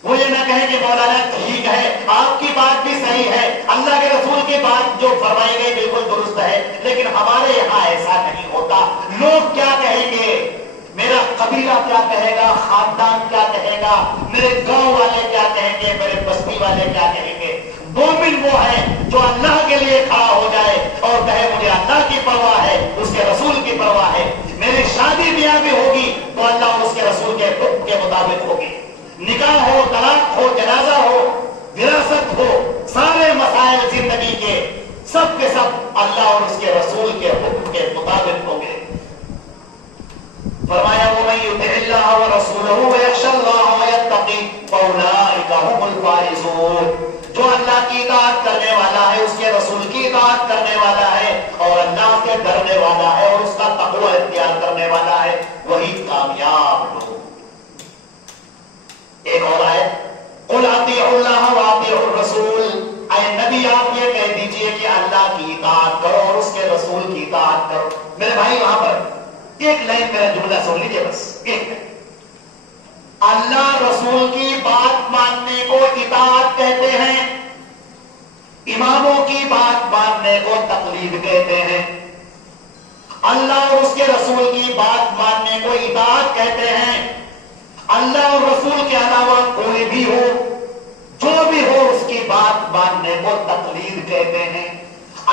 وہ یہ نہ کہیں کہ مولانا ٹھیک ہے، آپ کی بات بھی صحیح ہے، اللہ کے رسول کی بات جو فرمائی گئی بالکل درست ہے، لیکن ہمارے یہاں ایسا نہیں ہوتا۔ لوگ کیا کہیں گے، میرا قبیلہ کیا کہے گا، خاندان کیا کہے گا، میرے گاؤں والے کیا کہیں گے، میرے بستی والے کیا کہیں گے۔ مومن وہ ہے جو اللہ کے لیے کھڑا ہو جائے اور کہے مجھے اللہ کی پرواہ ہے، اس کے رسول کی پرواہ ہے، میری شادی بیاہ بھی ہوگی تو اللہ اور اس کے رسول کے حکم کے مطابق ہوگی، نکاح ہو، طلاق ہو، جنازہ ہو، وراثت ہو، سارے مسائل زندگی کے سب کے سب اللہ اور اس کے رسول کے حکم کے مطابق ہوں گے۔ فرمایا وَمَن يُطِعِ اللَّهَ وَرَسُولَهُ وَيَخْشَ اللَّهَ وَيَتَّقِ فَأُولَٰئِكَ هُمُ الْفَائِزُونَ۔ جو اللہ کی اطاعت کرنے والا ہے، اس کے رسول کی اطاعت کرنے والا ہے اور اللہ سے ڈرنے والا ہے اور اس کا تقوی اختیار کرنے والا ہے، وہی کامیاب لوگ۔ ایک اور آیت، قُلْ أَطِيعُوا اللَّهَ وَأَطِيعُوا الرَّسُولَ، اے نبی آپ یہ کہہ دیجئے کہ اللہ کی اطاعت کرو اور اس کے رسول کی اطاعت کرو۔ میرے بھائی وہاں پر ایک لائن میرا جملہ سن لیجئے، بس ایک لائن۔ اللہ رسول کی بات ماننے کو اطاعت کہتے ہیں، اماموں کی بات ماننے کو تقلید کہتے ہیں۔ اللہ اور اس کے رسول کی بات ماننے کو اطاعت کہتے ہیں۔ اللہ اور رسول کے علاوہ کوئی بھی ہو، جو بھی ہو، اس کی بات ماننے کو تقلید کہتے ہیں۔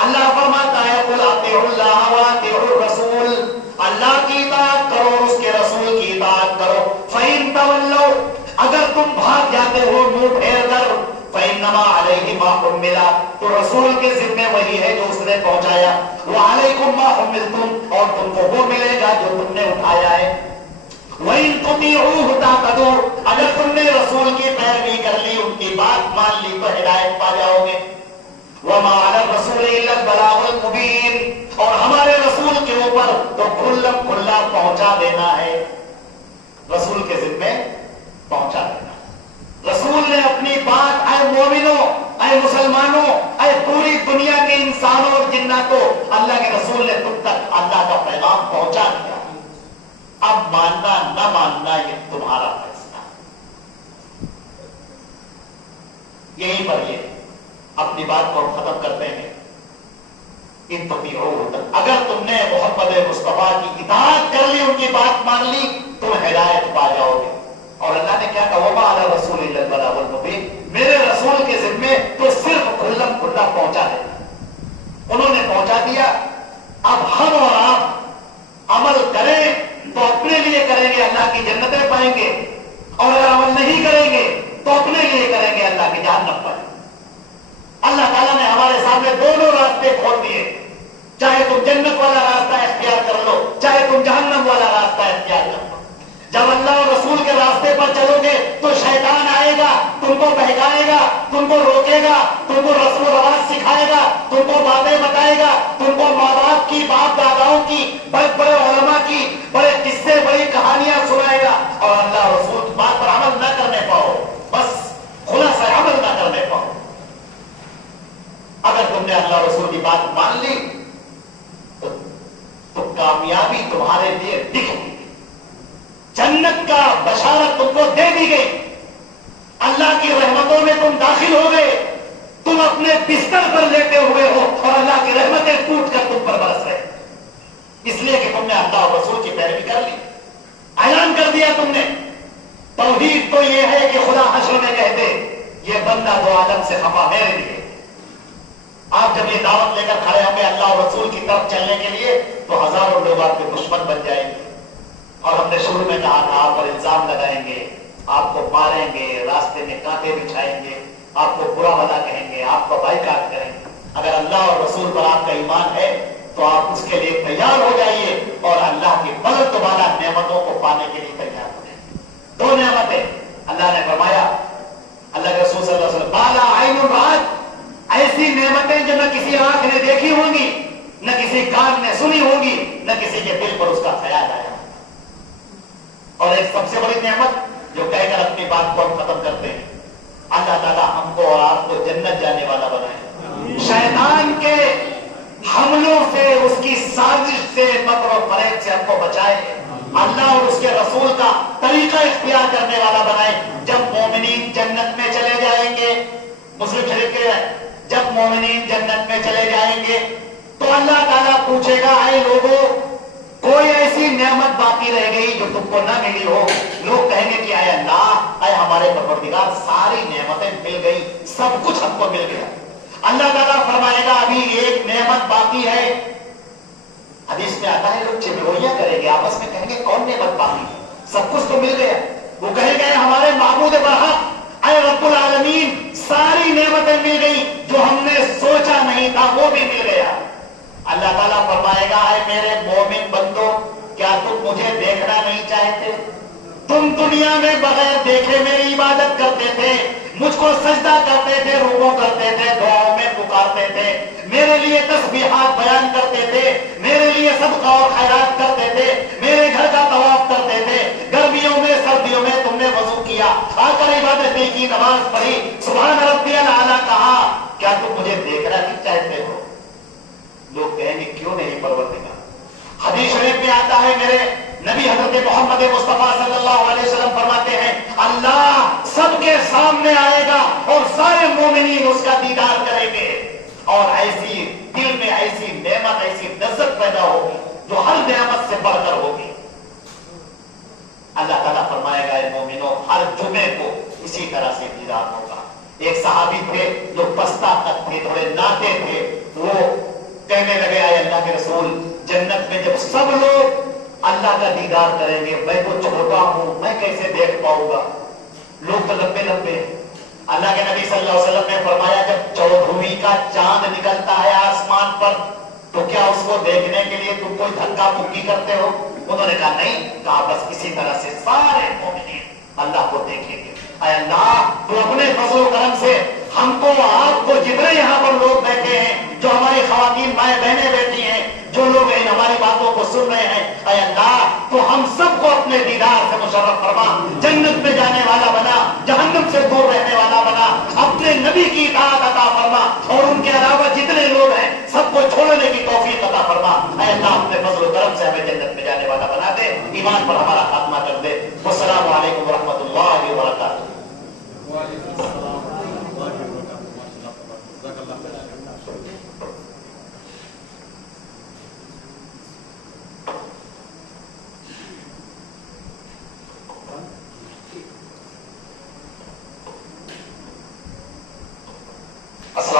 اللہ فرماتا ہے قُلْ أَطِيعُوا اللَّهَ وَأَطِيعُوا الرَّسُولَ، اللہ کی اطاعت کرو اور اس کے رسول کی اطاعت کرو۔ فَإِن تَوَلَّوْا، اگر تم بھاگ جاتے ہو منہ پھیر کر، فَإِنَّمَا عَلَيْهِ مَا حُمِّلَ، تو رسول کے ذمہ وہی ہے جو اس نے پہنچایا، وَعَلَيْكُمْ مَا حُمِّلْتُمْ، اور تم کو وہ ملے گا جو تم نے اٹھایا ہے۔ وَإِن تُطِيعُوهُ تَهْتَدُوا، اگر تم نے رسول کی پیروی کر لی، ان کی بات مان لی تو ہدایت پا جاؤ گے۔ وَمَا عَلَى الرَّسُولِ إِلَّا الْبَلَاغُ الْمُبِينُ، اور ہمارے رسول کے اوپر تو کھلم کھلا پہنچا دینا ہے، رسول کے ذمے پہنچا دینا۔ رسول نے اپنی بات، اے مومنوں، اے مسلمانوں، اے پوری دنیا کے انسانوں اور جناتوں، اللہ کے رسول نے تم تک اللہ کا پیغام پہنچا دیا۔ اب ماننا نہ ماننا یہ تمہارا فیصلہ۔ یہیں پر یہ اپنی بات کو ختم کرتے ہیں۔ ان تطیعوہ، اگر تم نے محمد مصطفیٰ کی اطاعت کر لی، ان کی بات مان لی، تم ہدایت پا جاؤ گے۔ اور اللہ نے کیا کہا، وَمَا عَلَى الرَّسُولِ إِلَّا الْبَلَاغُ الْمُبِينُ، میرے رسول کے ذمے تو صرف کھلم کھلا پہنچا دینا۔ انہوں نے پہنچا دیا، اب ہم اور آپ عمل کریں تو اپنے لیے کریں گے، اللہ کی جنتیں پائیں گے، اور اگر عمل نہیں کریں گے تو اپنے لیے کریں گے، اللہ کی جہنم پائیں گے۔ اللہ تعالیٰ نے ہمارے سامنے دونوں راستے کھول دیے، چاہے تم جنت والا راستہ اختیار کر لو، چاہے تم جہنم والا راستہ اختیار کر لو۔ جب اللہ اور رسول کے راستے پر چلو گے تو شیطان آئے گا، تم کو بہکائے گا، تم کو روکے گا، تم کو رسم و رواج سکھائے گا، تم کو باتیں بتائے گا، تم کو ماں باپ کی، باپ داداؤں کی، بڑے بڑے علماء کی بڑے قصے، بڑی کہانیاں سنائے گا، اور اللہ اور رسول کی بات پر عمل نہ کرنے پاؤ، بس خلاصہ عمل نہ کرنے پاؤ۔ اگر تم نے اللہ رسول کی بات مان لی تو کامیابی تمہارے لیے دکھ گئی، جنت کا بشارت تم کو دے دی گئی، اللہ کی رحمتوں میں تم داخل ہو گئے، تم اپنے بستر پر لیٹے ہوئے ہو اور اللہ کی رحمتیں ٹوٹ کر تم پر برس رہے، اس لیے کہ تم نے اللہ اور رسول کی پیروی کر لی، اعلان کر دیا تم نے۔ توحید تو یہ ہے کہ خدا حشر میں کہتے یہ بندہ دو عالم سے خفا میرے لیے۔ آپ جب یہ دعوت لے کر کھڑے ہوں گے اللہ اور رسول کی طرف چلنے کے لیے تو ہزاروں لوگ آپ کے دشمن بن جائیں گے، اور ہم نے شروع میں کہا تھا آپ پر الزام لگائیں گے، آپ کو ماریں گے، راستے میں کانٹے بچھائیں گے، آپ کو برا بھلا کہیں گے، آپ کو بائیکاٹ کریں گے۔ اگر اللہ اور رسول پر آپ کا ایمان ہے تو آپ اس کے لیے تیار ہو جائیے اور اللہ کی بلند و بالا نعمتوں کو پانے کے لیے تیار ہو جائیے۔ دو نعمتیں اللہ نے فرمایا، اللہ کے رسول صلی اللہ علیہ وسلم، بالا عین رات، ایسی نعمتیں جو نہ کسی آنکھ نے دیکھی ہوں گی، نہ کسی کان نے سنی ہوں گی، نہ کسی کے دل پر اس کا خیال آیا۔ اور ایک سب سے بڑی نعمت جو کہہ کر اپنی بات کو ہم ختم کرتے ہیں، اللہ تعالیٰ ہم کو اور آپ کو جنت جانے والا بنائے، شیطان کے حملوں سے، اس کی سازش سے، مکر و فریب سے ہم کو بچائے، اللہ اور اس کے رسول کا طریقہ اختیار کرنے والا بنائے۔ جب مومنین جنت میں چلے جائیں گے مسلم شریف کے جب مومنین جنت میں چلے جائیں گے تو اللہ تعالیٰ پوچھے گا اے لوگوں کوئی ایسی نعمت باقی رہ گئی جو تم کو نہ ملی ہو؟ لوگ کہیں گے کہ اے اللہ اے ہمارے پروردگار ساری نعمتیں مل گئی، سب کچھ ہم کو مل گیا۔ اللہ تعالیٰ فرمائے گا ابھی ایک نعمت باقی ہے۔ حدیث میں آتا ہے لوگ چگوئیاں کریں گے، آپس میں کہیں گے کون نعمت باقی ہے؟ سب کچھ تو مل گیا۔ وہ کہیں گے ہمارے معبود برحق اے رب العالمین ساری نعمتیں مل گئی، جو ہم نے سوچا نہیں تھا وہ بھی مل گیا۔ اللہ تعالیٰ فرمائے گا اے میرے مومن بندو کیا تم مجھے دیکھنا نہیں چاہتے؟ تم دنیا میں بغیر دیکھے میری عبادت کرتے تھے، مجھ کو سجدہ کرتے تھے، رکوع کرتے تھے، دعاؤں میں پکارتے تھے، میرے لیے تسبیحات بیان کرتے تھے، میرے لیے صدقہ اور خیرات کرتے تھے، میرے گھر کا طواف کرتے تھے، گرمیوں میں سردیوں میں تم نے وضو کیا، آ کر عبادتیں کی، نماز پڑھی، سبحان ربی الاعلیٰ کہا، کیا تم مجھے دیکھنا نہیں چاہتے ہو؟ لوگ کہیں گے کیوں نہیں پروردگار۔ حدیث شریف میں آتا ہے میرے نبی حضرت محمد مصطفیٰ صلی اللہ علیہ وسلم فرماتے ہیں اللہ سب کے سامنے آئے گا اور سارے مومنین اس کا دیدار کریں گے، اور ایسی دل میں ایسی نعمت ایسی لذت پیدا ہوگی جو ہر نعمت سے بڑھ کر ہوگی۔ اللہ تعالیٰ فرمائے گا اے مومنوں ہر جمعے کو اسی طرح سے دیدار ہوگا۔ ایک صحابی تھے جو پستہ تک تھے، تھوڑے ناتے تھے، وہ کہنے لگے اے اللہ کے رسول جنت میں جب سب لوگ اللہ کا دیدار کریں گے میں تو چھوٹا ہوں، میں کیسے دیکھ پاؤں گا؟ لوگ تو لمبے لمبے ہیں۔ اللہ کے نبی صلی اللہ علیہ وسلم نے فرمایا جب 14ویں کا چاند نکلتا ہے آسمان پر تو کیا اس کو دیکھنے کے لیے تم کوئی دھکا مکی کرتے ہو؟ انہوں نے کہا نہیں، کہا بس اسی طرح سے سارے مومنین اللہ کو دیکھیں گے۔ اے اللہ تو اپنے فضل و کرم سے ہم کو آپ کو جتنے یہاں پر لوگ بیٹھے ہیں، جو ہماری خواتین مائیں بہنیں بیٹھی ہیں، جو لوگ ان ہماری باتوں کو سن رہے ہیں، اے اللہ تو ہم سب کو اپنے دیدار سے مشرف فرما، جنت میں جانے والا بنا، جہنم سے دور رہنے والا بنا، اپنے نبی کی اطاعت عطا فرما، اور ان کے علاوہ جتنے لوگ ہیں سب کو چھوڑنے کی توفیق عطا فرما۔ اے اللہ اپنے فضل و کرم سے ہمیں جنت میں جانے والا بنا دے، ایمان پر ہمارا خاتمہ کر دے۔ والسلام علیکم ورحمۃ اللہ